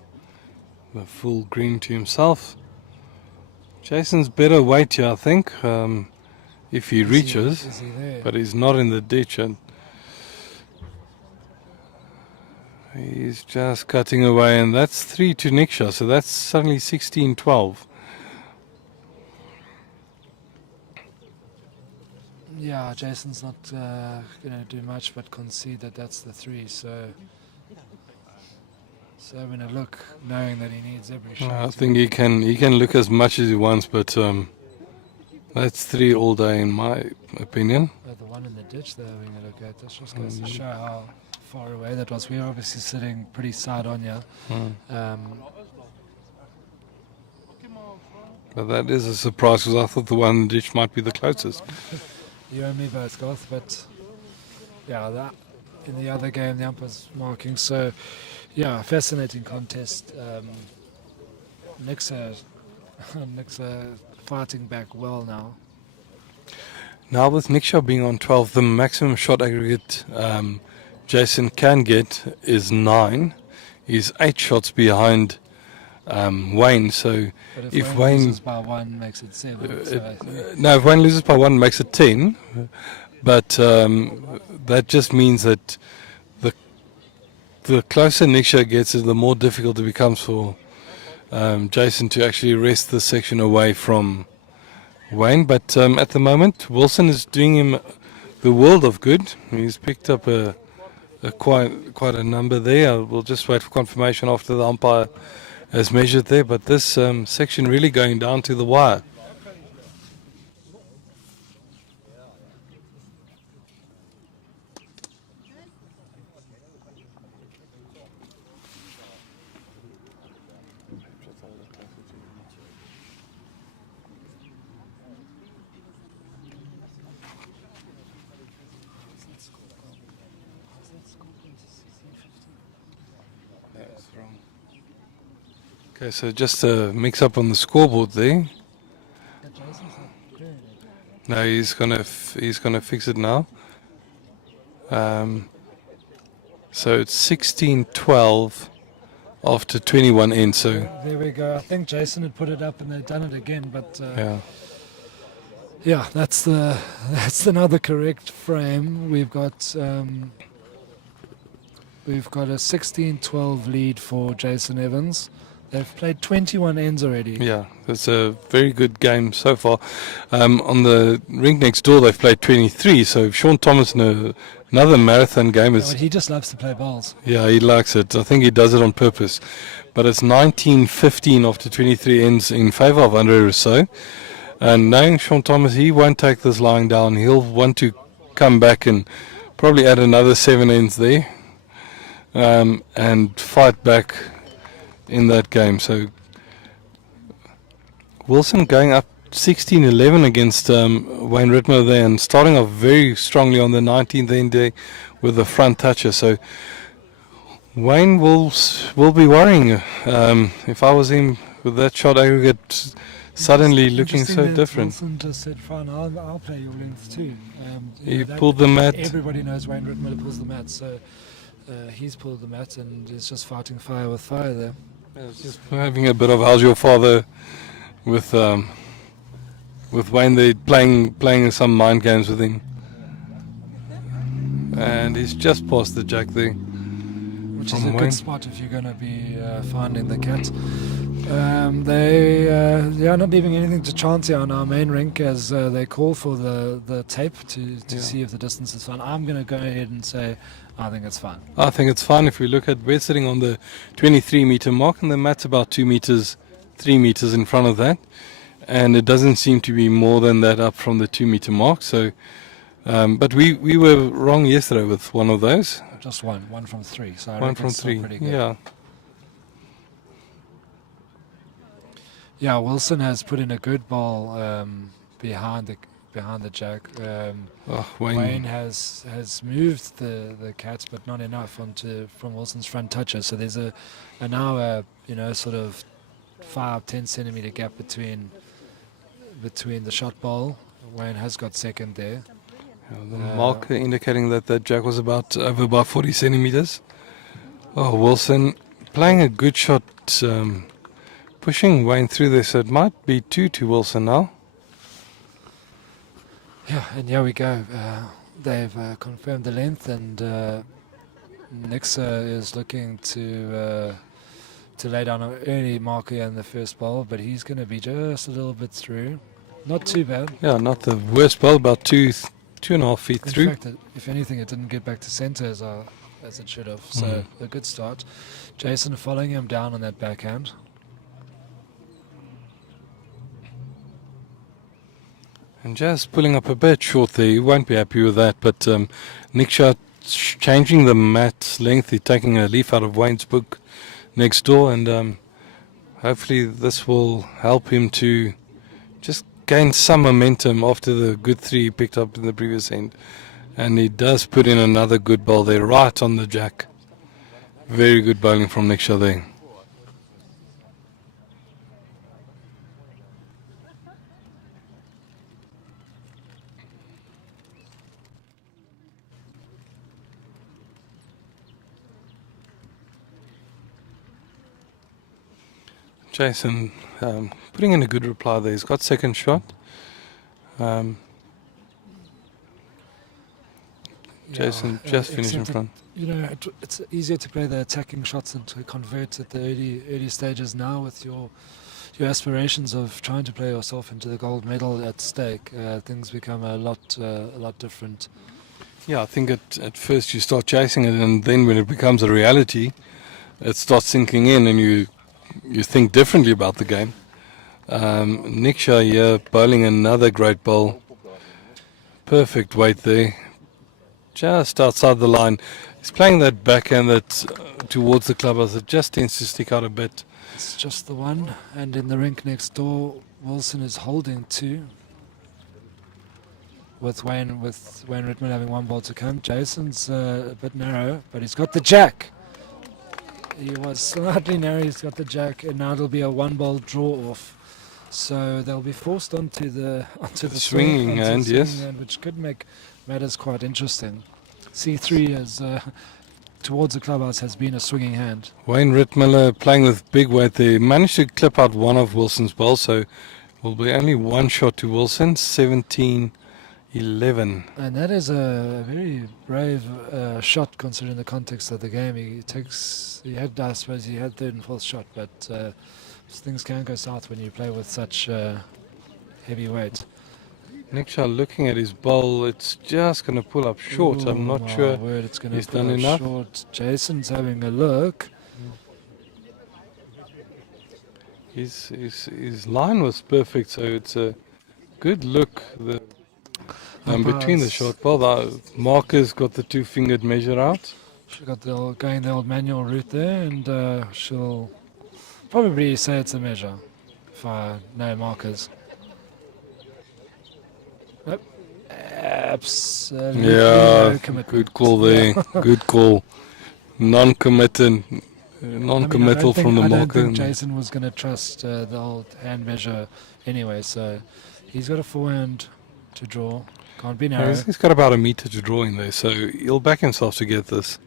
full green to himself. Jason's better weight here, I think, if he reaches, Is he there? but he's not in the ditch. And he's just cutting away, and that's 3 to Niksa, so that's suddenly 16-12. Yeah, Jason's not going to do much but concede that that's the 3. So I'm going to look, knowing that he needs every shot. I think he can look as much as he wants, but that's 3 all day in my opinion. The one in the ditch they're having a look at. This just goes to show how far away that was. We were obviously sitting pretty side on here. But that is a surprise because I thought the one dish might be the closest. You and me both, Garth, but yeah, that in the other game the umpire's marking. So yeah, fascinating contest. Niksa fighting back well now. Now with Niksa being on 12, the maximum shot aggregate Jason can get is 9. He's 8 shots behind Wayne. So But if Wayne Wayne loses by 1, makes it 7. no, if Wayne loses by 1, makes it 10. But that just means that the closer Niksa gets, the more difficult it becomes for Jason to actually wrest this section away from Wayne. But at the moment, Wilson is doing him the world of good. He's picked up quite a number there. We'll just wait for confirmation after the umpire has measured there. But this section really going down to the wire. Okay, so just a mix up on the scoreboard there. No, he's gonna fix it now. So it's 16-12 after 21 ends. So There we go. I think Jason had put it up and they'd done it again, but yeah, that's another correct frame. We've got a 16-12 lead for Jason Evans. They've played 21 ends already. yeah, it's a very good game so far. On the rink next door, they've played 23. So Sean Thomas in another marathon game is. He just loves to play bowls. Yeah, he likes it. I think he does it on purpose. But it's 19-15 after 23 ends in favour of Andre Rousseau. And knowing Sean Thomas, he won't take this lying down. He'll want to come back and probably add another 7 ends there and fight back in that game. So Wilson going up 16-11 against Wayne Ritmer there and starting off very strongly on the 19th end there with the front toucher. So Wayne will be worrying if I was him with that shot aggregate suddenly looking so different. Wilson just said, fine, I'll play your length too. He pulled the mat. Everybody knows Wayne Ritmer pulls the mat, so he's pulled the mat and is just fighting fire with fire there. Just having a bit of how's your father with Wayne. They're playing some mind games with him, and he's just past the jack there. Which is a good spot if you're going to be finding the cat. They are not leaving anything to chance here on our main rink as they call for the tape to see if the distance is fine. I'm going to go ahead and say I think it's fine. I think it's fine. If we look at, we're sitting on the 23 meter mark and the mat's about 3 meters in front of that, and it doesn't seem to be more than that up from the 2 meter mark. So but we were wrong yesterday with one of those. Just one from 3. So I One reckon from it's still 3. pretty good. Yeah. Yeah, Wilson has put in a good ball behind the jack. Wayne has moved the cats, but not enough from Wilson's front toucher. So there's now a sort of 5-10 centimeter gap between the shot bowl. Wayne has got second there. The marker indicating that jack was over about 40 centimeters. Oh, Wilson playing a good shot, pushing Wayne through there, so it might be 2 to Wilson now. Yeah, and here we go. They've confirmed the length, and Niksa is looking to lay down an early marker in the first bowl, but he's going to be just a little bit through. Not too bad. Yeah, not the worst bowl, about 2.5 feet through. In fact, if anything, it didn't get back to centre as it should have. So a good start. Jason following him down on that backhand. And just pulling up a bit short there. You won't be happy with that, but Niksa changing the mat length. He's taking a leaf out of Wayne's book next door, and hopefully this will help him to just gained some momentum after the good 3 he picked up in the previous end. And he does put in another good ball there, right on the jack. Very good bowling from Niksa there. Jason putting in a good reply there. He's got second shot. Jason just finished in except front. it's easier to play the attacking shots and to convert at the early stages now with your aspirations of trying to play yourself into the gold medal at stake. Things become a lot different. Yeah, I think at first you start chasing it, and then when it becomes a reality, it starts sinking in, and you think differently about the game. Niksa here bowling another great bowl. Perfect weight there. Just outside the line. He's playing that backhand that's towards the clubhouse. It just tends to stick out a bit. It's just the one, and in the rink next door, Wilson is holding 2. With Wayne Rittman having 1 ball to come. Jason's a bit narrow, but he's got the jack. He was slightly narrow, he's got the jack, and now it'll be a 1 ball draw off. So they'll be forced onto the swinging hand, yes, which could make matters quite interesting. C3 is towards the clubhouse has been a swinging hand. Wayne Rittmiller playing with big weight there. Managed to clip out one of Wilson's balls, so will be only 1 shot to Wilson. 17-11. And that is a very brave shot considering the context of the game. I suppose he had 3rd and 4th shot, but things can go south when you play with such heavy weight. Niksa looking at his bowl, it's just going to pull up short. I'm not sure it's gonna he's pull done up enough. Short. Jason's having a look. His line was perfect, so it's a good look. Between the short ball, the marker's got the 2-fingered measure out. She got going the old manual route there, and she'll probably say it's a measure if I know markers. Nope. Absolutely no commitment. Good call there. Good call. Non-committal from the I don't marker. think Jason was going to trust the old hand measure anyway, so he's got a 4-hand to draw. Can't be narrow. He's got about a meter to draw in there, so he'll back himself to get this.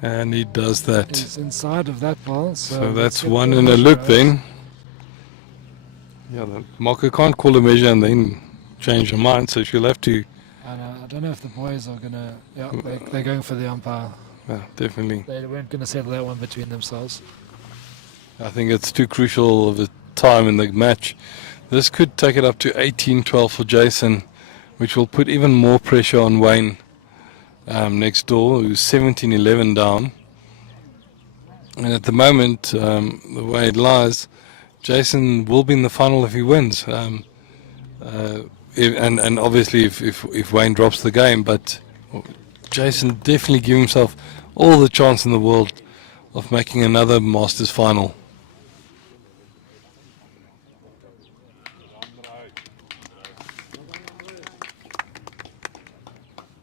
And he does that. He's inside of that ball, So that's 1 and a look out. then. Yeah, the marker can't call a measure and then change her mind, so she'll have to. And I don't know if the boys are going to... Yeah, they're going for the umpire. Yeah, definitely. They weren't going to settle that one between themselves. I think it's too crucial of a time in the match. This could take it up to 18-12 for Jason, which will put even more pressure on Wayne next door, who's 17-11 down. And at the moment, the way it lies, Jason will be in the final if he wins. And obviously if Wayne drops the game, but Jason definitely give himself all the chance in the world of making another Masters final.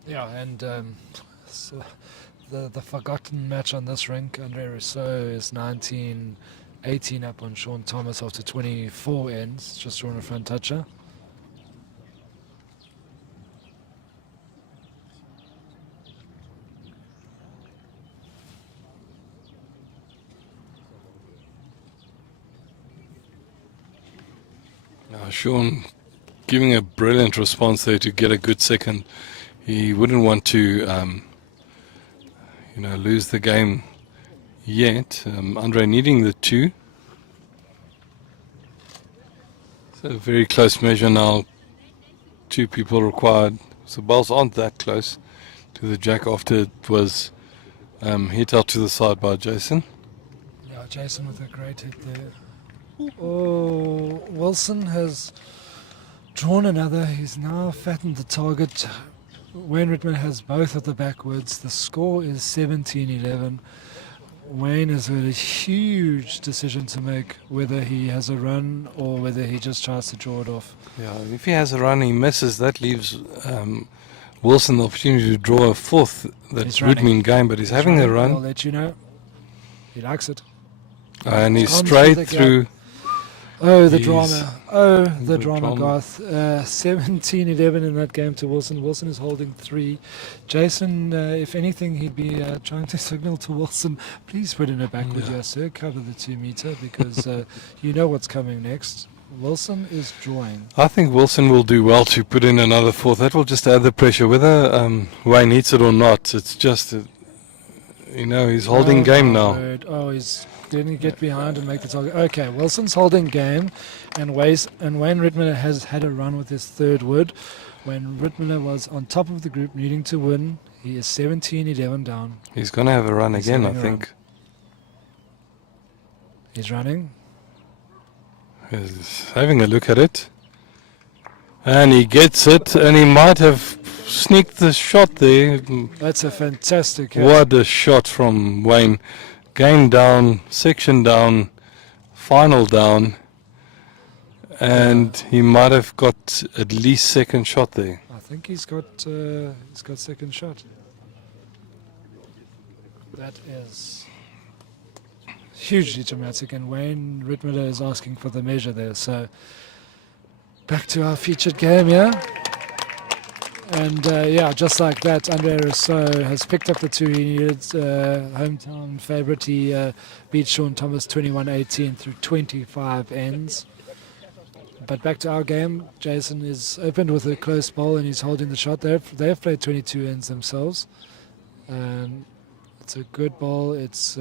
Yeah, and so the forgotten match on this rink, Andre Rousseau is 19-18 up on Sean Thomas after 24 ends, just drawn a front toucher. Sean giving a brilliant response there to get a good second. He wouldn't want to lose the game yet. Andre needing the 2. It's a very close measure now. 2 people required. So balls aren't that close to the jack after it was hit out to the side by Jason. Yeah, Jason with a great hit there. Oh, Wilson has drawn another. He's now fattened the target. Wayne Rittman has both of the backwards. The score is 17-11. Wayne has got a huge decision to make, whether he has a run or whether he just tries to draw it off. Yeah, if he has a run, he misses. That leaves Wilson the opportunity to draw a fourth. That He's would running. mean game, but he's having a running, I'll run, let you know. He likes it. and he's Comes straight with the through. Oh, the He's- drama. Oh, the the drama, drama. Garth. 17-11 in that game to Wilson. Wilson is holding 3. Jason, if anything, he'd be trying to signal to Wilson, please put in a backward Yeah. here, sir. Cover the 2 meter because you know what's coming next. Wilson is drawing. I think Wilson will do well to put in another fourth. That will just add the pressure. Whether Wayne needs it or not, it's just, he's holding Oh, game my now. word. Oh, he's going to get behind and make the target. Okay, Wilson's holding game, and Wayne Rittmiller has had a run with his 3rd wood. When Rittmiller was on top of the group, needing to win, he is 17-11 down. He's going to have a run He's again, I having a think. He's running. He's having a look at it. And he gets it, and he might have sneaked the shot there. That's a fantastic hit. What a shot from Wayne. Game down, section down, final down. And he might have got at least second shot there. I think he's got second shot. That is hugely dramatic, and Wayne Rittmiller is asking for the measure there. So back to our featured game, yeah. And just like that, Andre Rousseau has picked up the 2 he needed. Hometown favourite, he beat Sean Thomas 21-18 through 25 ends. But back to our game, Jason is opened with a close ball and he's holding the shot. They've played 22 ends themselves. It's a good ball. It's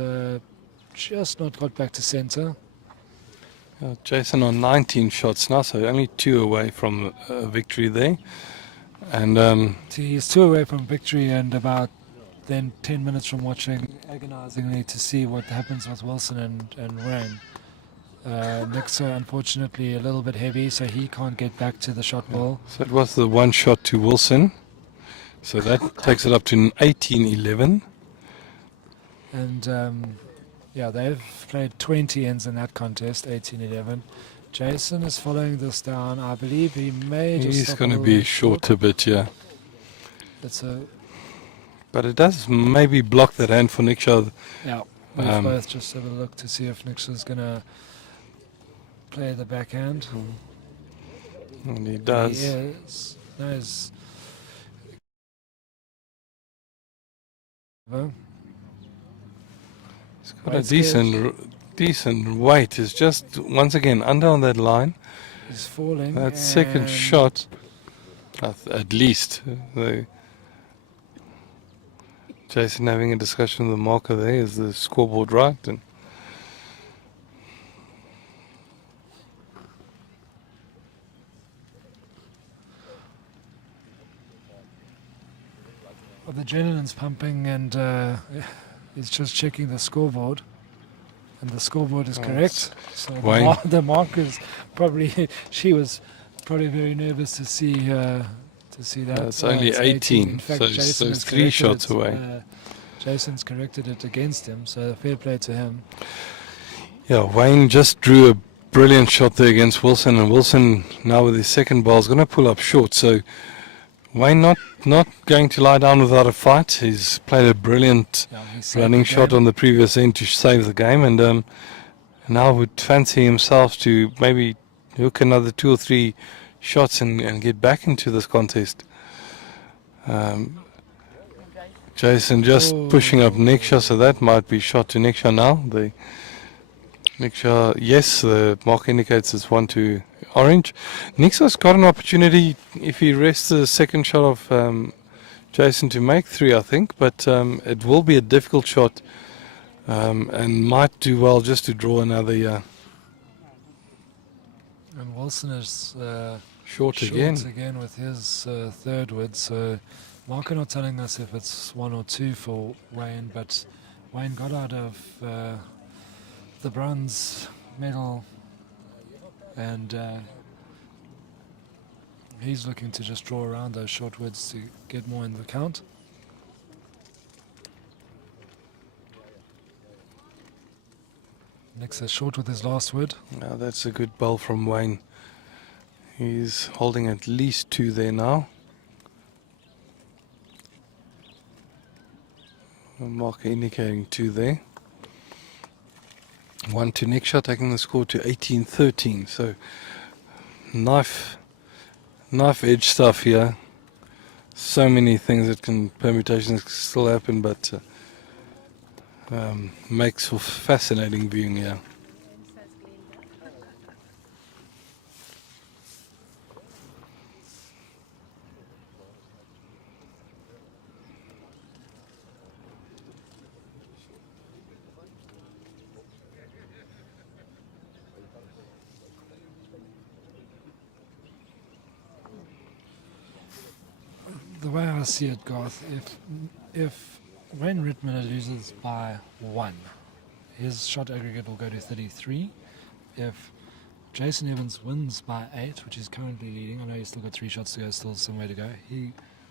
just not got back to centre. Jason on 19 shots now, so only 2 away from a victory there. And He's 2 away from victory and about then 10 minutes from watching agonisingly to see what happens with Wilson and Wayne. Niksa, unfortunately, a little bit heavy, so he can't get back to the shot ball. so it was the 1 shot to Wilson. So that takes it up to 18-11. And they've played 20 ends in that contest, 18-11. Jason is following this down. I believe he may just He's stop a going to little be bit short a bit, yeah. It's a But it does maybe block that hand for Niksa. we've both just have a look to see if Niksa's going to play the backhand. And he does. He is. No, he's He's got White's a decent weight. Is just once again under on that line. he's falling. That second and shot, at least. Jason having a discussion with the marker there. Is the scoreboard right? And the adrenaline's pumping, and he's just checking the scoreboard. And the scoreboard is Oh, correct. So Wayne. the markers probably she was probably very nervous to see that. It's only 18, In fact, so Jason it's has 3 corrected shots it, away. Jason's corrected it against him, so fair play to him. yeah, Wayne just drew a brilliant shot there against Wilson, and Wilson now with his second ball is going to pull up short. So Wayne not going to lie down without a fight. He's played a brilliant Yeah, he saved running the shot game. on the previous end to save the game, and now would fancy himself to maybe hook another 2 or 3 shots and get back into this contest. Jason just pushing up Niksa, so that might be shot to Niksa now. The Niksa, yes, the mark indicates it's 1 to orange. Niksa's got an opportunity if he rests the second shot of Jason to make 3, I think, but it will be a difficult shot and might do well just to draw another And Wilson is short short again. with his 3rd wood. So Mark not telling us if it's 1 or 2 for Wayne, but Wayne got out of the bronze medal, and he's looking to just draw around those short woods to get more in the count. Niksa short with his last word. Now that's a good bowl from Wayne. He's holding at least 2 there now. A marker indicating 2 there. 1 to Niksa, taking the score to 18-13. So knife edge stuff here. So many things that can, permutations still happen, but makes for fascinating viewing here. The way I see it, Garth, if Wayne Rittmiller loses by 1, his shot aggregate will go to 33. If Jason Evans wins by 8, which is currently leading, I know he's still got 3 shots to go, still some way to go,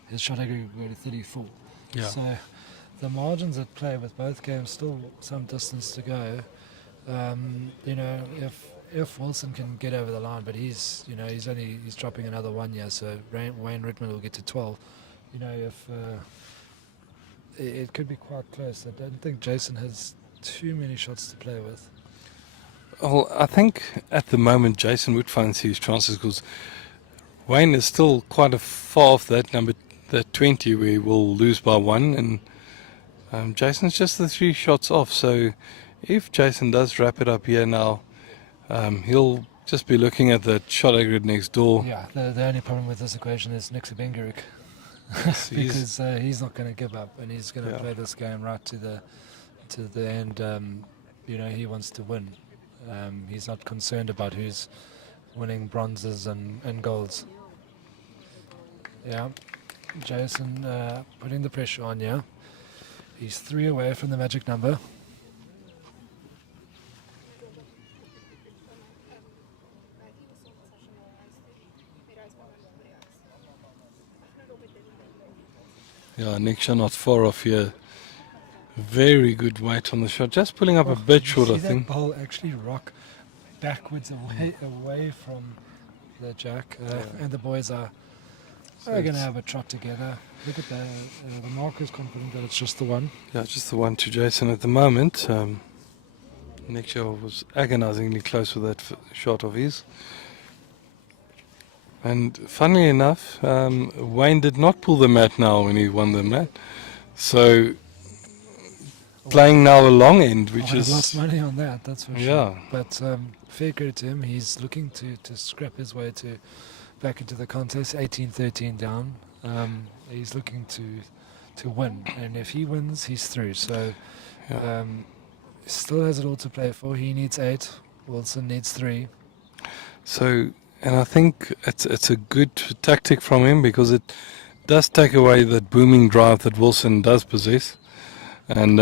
his shot aggregate will go to 34. Yeah. So the margins at play with both games, still some distance to go. If Wilson can get over the line, but he's dropping another 1 year, so Wayne Rittmiller will get to 12. It could be quite close. I don't think Jason has too many shots to play with. Well, I think at the moment Jason would fancy his chances because Wayne is still quite far off that 20 where he will lose by 1, and Jason's just the 3 shots off. So if Jason does wrap it up here now, he'll just be looking at that shot aggregate next door. Yeah, the only problem with this equation is Niksa Benguric. Because he's not going to give up, and he's going to play this game right to the end. He wants to win. He's not concerned about who's winning bronzes and golds. Yeah, Jason putting the pressure on. Yeah, he's 3 away from the magic number. Yeah, Niksa not far off here. Very good weight on the shot. Just pulling up a bit short, I think. That ball actually rock backwards away from the jack, and the boys are going to have a trot together. Look at the marker's confident that it's just the 1. Yeah, just the 1 to Jason at the moment. Niksa was agonizingly close with that shot of his. And funnily enough, Wayne did not pull the mat now when he won the mat. So playing now a long end, which is... lost money on that, that's for sure. Yeah. But fair credit to him, he's looking to scrap his way back into the contest, 18-13 down. He's looking to win, and if he wins, he's through. So still has it all to play for. He needs 8, Wilson needs 3. So... And I think it's a good tactic from him because it does take away that booming drive that Wilson does possess. And,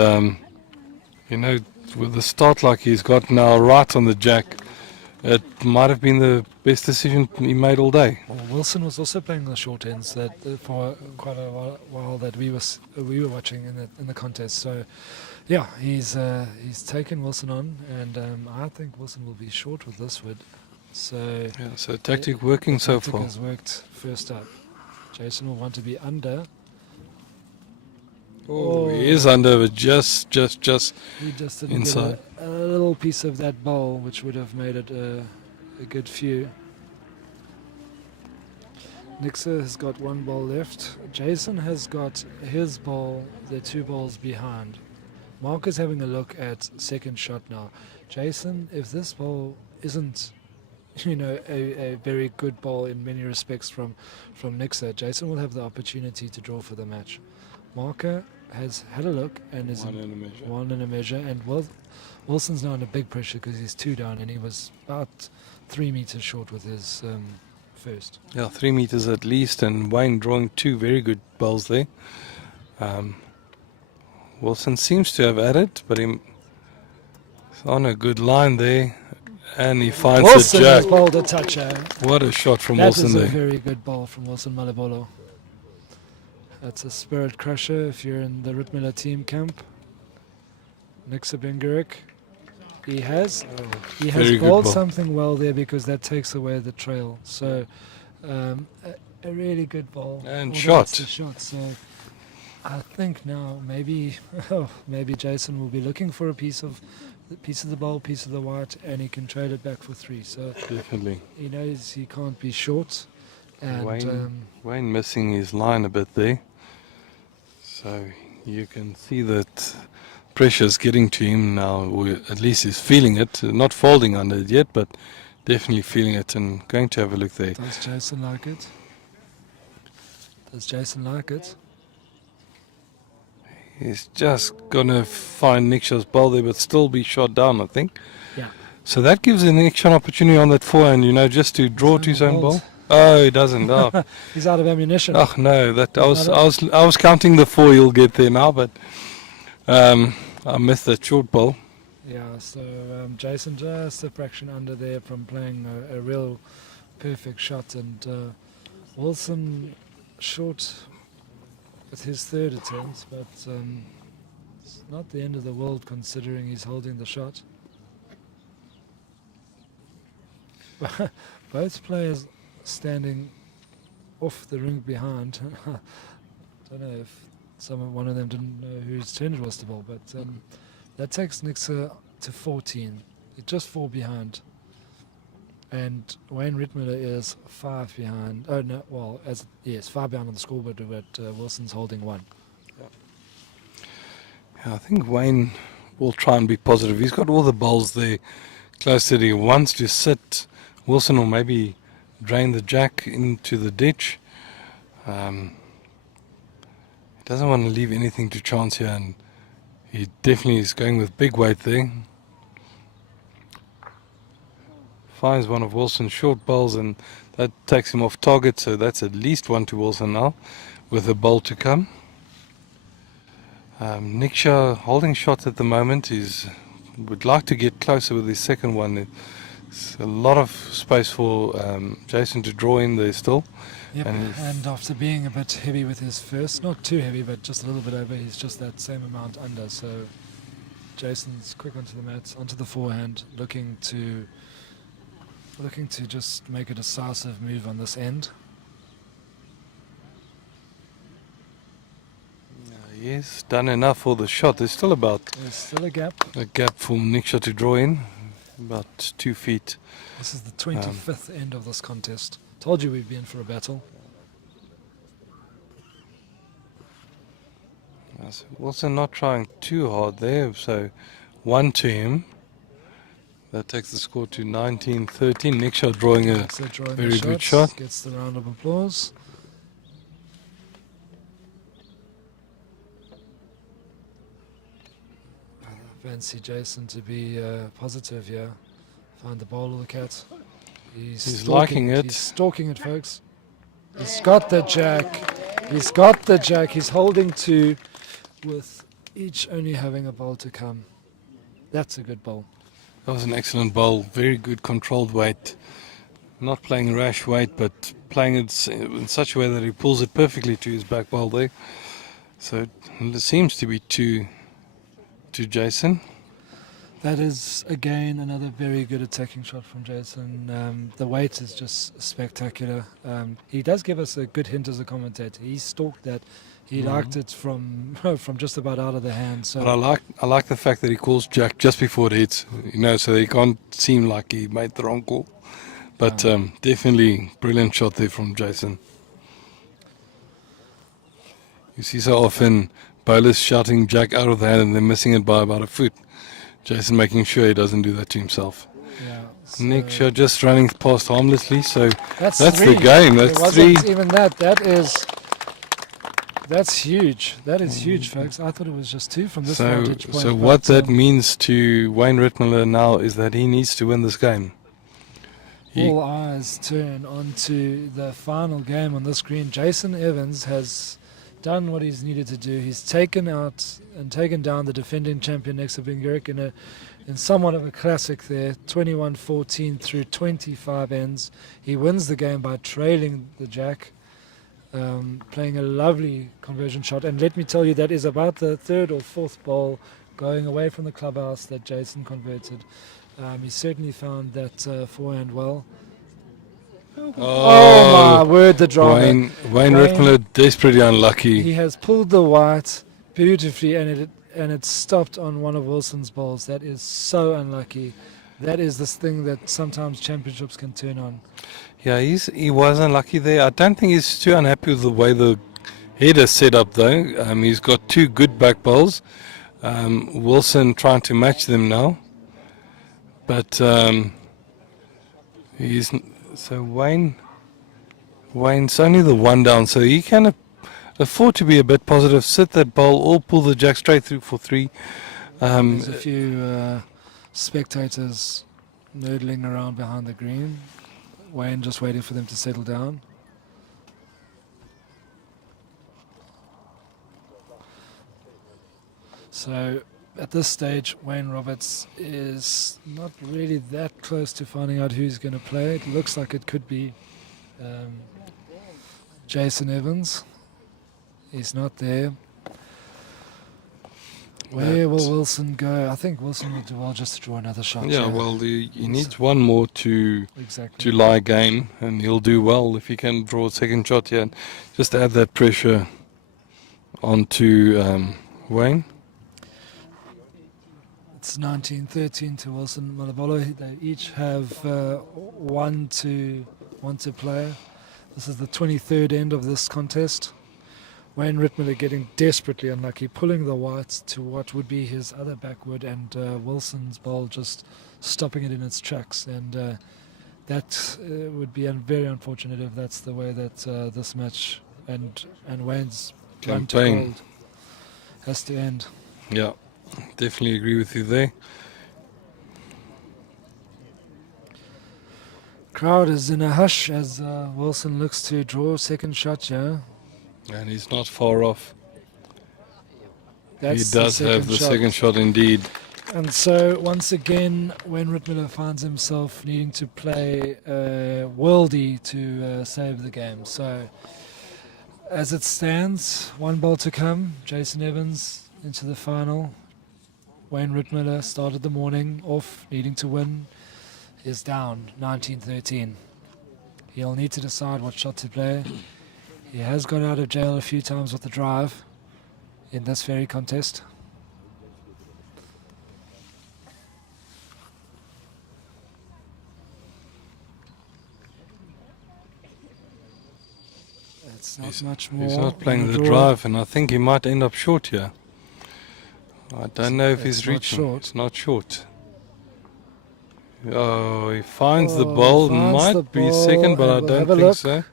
with the start like he's got now right on the jack, it might have been the best decision he made all day. Well, Wilson was also playing the short ends that for quite a while that we were watching in the contest. So, yeah, he's taken Wilson on, and I think Wilson will be short with this wood. So tactic working so tactic far. has worked first up. Jason will want to be under. Oh, he is under, but just He just didn't inside. get a little piece of that bowl, which would have made it a good few. Niksa has got 1 ball left. Jason has got his ball, the 2 balls behind. Mark is having a look at second shot now. Jason, if this ball isn't a very good ball in many respects from Niksa, Jason will have the opportunity to draw for the match. Marker has had a look and is 1 in a measure, and Wilson's now under big pressure because he's 2 down, and he was about 3 meters short with his first. Yeah, 3 meters at least, and Wayne drawing 2 very good balls there. Wilson seems to have added, but he's on a good line there. And he finds Wilson the jack. has bowled a toucher. What a shot from That Wilson is a there. very good ball from Wilson Malabolo. That's a spirit crusher if you're in the Rittmiller team camp. Niksa Benguric. He has Very good bowled ball. something well there because that takes away the trail. So a really good ball. And although it's shot. a shot. So I think now maybe maybe Jason will be looking for a piece of the bowl, piece of the white, and he can trade it back for 3. So Definitely. he knows he can't be short. And Wayne missing his line a bit there. So you can see that pressure's getting to him now, or at least he's feeling it. Not folding under it yet, but definitely feeling it and going to have a look there. does Jason like it? Does Jason like it? He's just going to find Niksa's ball there, but still be shot down, I think. Yeah. So that gives Niksha an opportunity on that forehand, just to draw to his own ball. Oh, he doesn't. Oh, He's out of ammunition. oh no! I was counting the 4 he'll get there now, but I missed that short ball. Yeah, so Jason just a fraction under there from playing a real perfect shot, and Wilson short with his 3rd attempt, but it's not the end of the world considering he's holding the shot. Both players standing off the ring behind. Don't know if one of them didn't know whose turn it was to bowl, but that takes Niksa to 14. It's just 4 behind. And Wayne Rittmiller is 5 behind. Oh no, well, 5 behind on the scoreboard, but Wilson's holding 1. Yeah, I think Wayne will try and be positive. He's got all the bowls there close that he wants to sit. Wilson will maybe drain the jack into the ditch. He doesn't want to leave anything to chance here, and he definitely is going with big weight there. Finds one of Wilson's short bowls, and that takes him off target, so that's at least 1 to Wilson now, with a bowl to come. Niksa holding shots at the moment. Would like to get closer with his second one. There's a lot of space for Jason to draw in there still. Yep, and after being a bit heavy with his first, not too heavy, but just a little bit over, he's just that same amount under. So Jason's quick onto the mat, onto the forehand, looking to just make a decisive move on this end. Yes, done enough for the shot. There's still There's still a gap. for Niksa to draw in, about 2 feet. This is the 25th end of this contest. Told you we'd be in for a battle. So Wilson not trying too hard there, so 1 to him. That takes the score to 19-13. Niksa drawing a very good shot. Gets the round of applause. I fancy Jason to be positive here. Find the bowl of the cat. He's liking it. He's stalking it, folks. He's got the jack. He's got the jack. He's holding 2 with each only having a bowl to come. That's a good bowl. That was an excellent bowl. Very good controlled weight. Not playing rash weight, but playing it in such a way that he pulls it perfectly to his back bowl there. So it seems to be 2 to Jason. That is, again, another very good attacking shot from Jason. The weight is just spectacular. He does give us a good hint as a commentator. He stalked that. He liked it from just about out of the hand. So But I like the fact that he calls Jack just before it hits, so he can't seem like he made the wrong call. But definitely brilliant shot there from Jason. You see so often bowlers shouting Jack out of the hand and then missing it by about a foot. Jason making sure he doesn't do that to himself. Yeah, so Niksa just running past harmlessly, so that's the game. That's it 3. wasn't even that. That's huge. That is huge, folks. I thought it was just 2 from this vantage point. So what that means to Wayne Rittmiller now is that he needs to win this game. All eyes turn onto the final game on the screen. Jason Evans has done what he's needed to do. He's taken out and taken down the defending champion Niksa Benguric in somewhat of a classic there, 21-14 through 25 ends. He wins the game by trailing the jack, playing a lovely conversion shot. And let me tell you, that is about the 3rd or 4th bowl going away from the clubhouse that Jason converted. He certainly found that forehand well. Oh my word, the driver. Wayne Wayne- Rittmiller desperately unlucky. He has pulled the white beautifully, and it stopped on one of Wilson's balls. That is so unlucky. That is this thing that sometimes championships can turn on. Yeah, he was unlucky there. I don't think he's too unhappy with the way the head is set up though. He's got two good back bowls. Wilson trying to match them now. But Wayne's only the one down, so he can afford to be a bit positive, sit that bowl or pull the jack straight through for three. There's a few spectators nerdling around behind the green. Wayne just waiting for them to settle down. So at this stage, Wayne Roberts is not really that close to finding out who's going to play. It looks like it could be Jason Evans. He's not there. Where will Wilson go? I think Wilson will do well just to draw another shot. Yeah, well, he needs one more to Exactly. lie game, and he'll do well if he can draw a second shot here and just add that pressure onto Wayne. It's 19-13 to Wilson Malabolo. They each have one to play. This is the 23rd end of this contest. Wayne Rittmiller getting desperately unlucky, pulling the whites to what would be his other backward, and Wilson's bowl just stopping it in its tracks. And that would be very unfortunate if that's the way that this match and Wayne's run to Campaign. gold has to end. Yeah, definitely agree with you there. Crowd is in a hush as Wilson looks to draw a second shot here. And he's not far off. That's He does have the second shot indeed. And so once again, Wayne Rittmiller finds himself needing to play worldy to save the game. So as it stands, one ball to come. Jason Evans into the final. Wayne Rittmiller started the morning off needing to win. Is down 19-13. He'll need to decide what shot to play. He has gone out of jail a few times with the drive in this very contest. It's not much more. He's not playing on the draw. drive, and I think he might end up short here. I don't know if It's he's not reaching. short. It's not short. Oh, he finds the Oh, ball. finds Might the be ball, second, but I and we'll don't have a think look. so.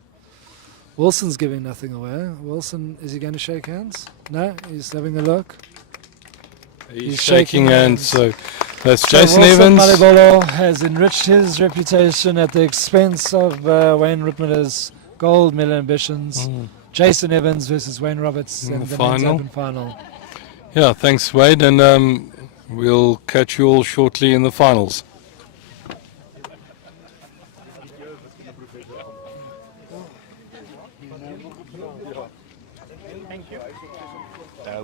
Wilson's giving nothing away. Wilson, is he going to shake hands? No, he's having a look. He's shaking shaking hands. So that's So Jason Wilson Evans. Malibolo has enriched his reputation at the expense of Wayne Rittmiller's gold medal ambitions. Mm. Jason Evans versus Wayne Roberts In in the the final. men's open final. Yeah, thanks, Wade, and we'll catch you all shortly in the finals.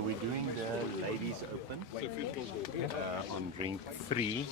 We're doing the ladies open on drink 3.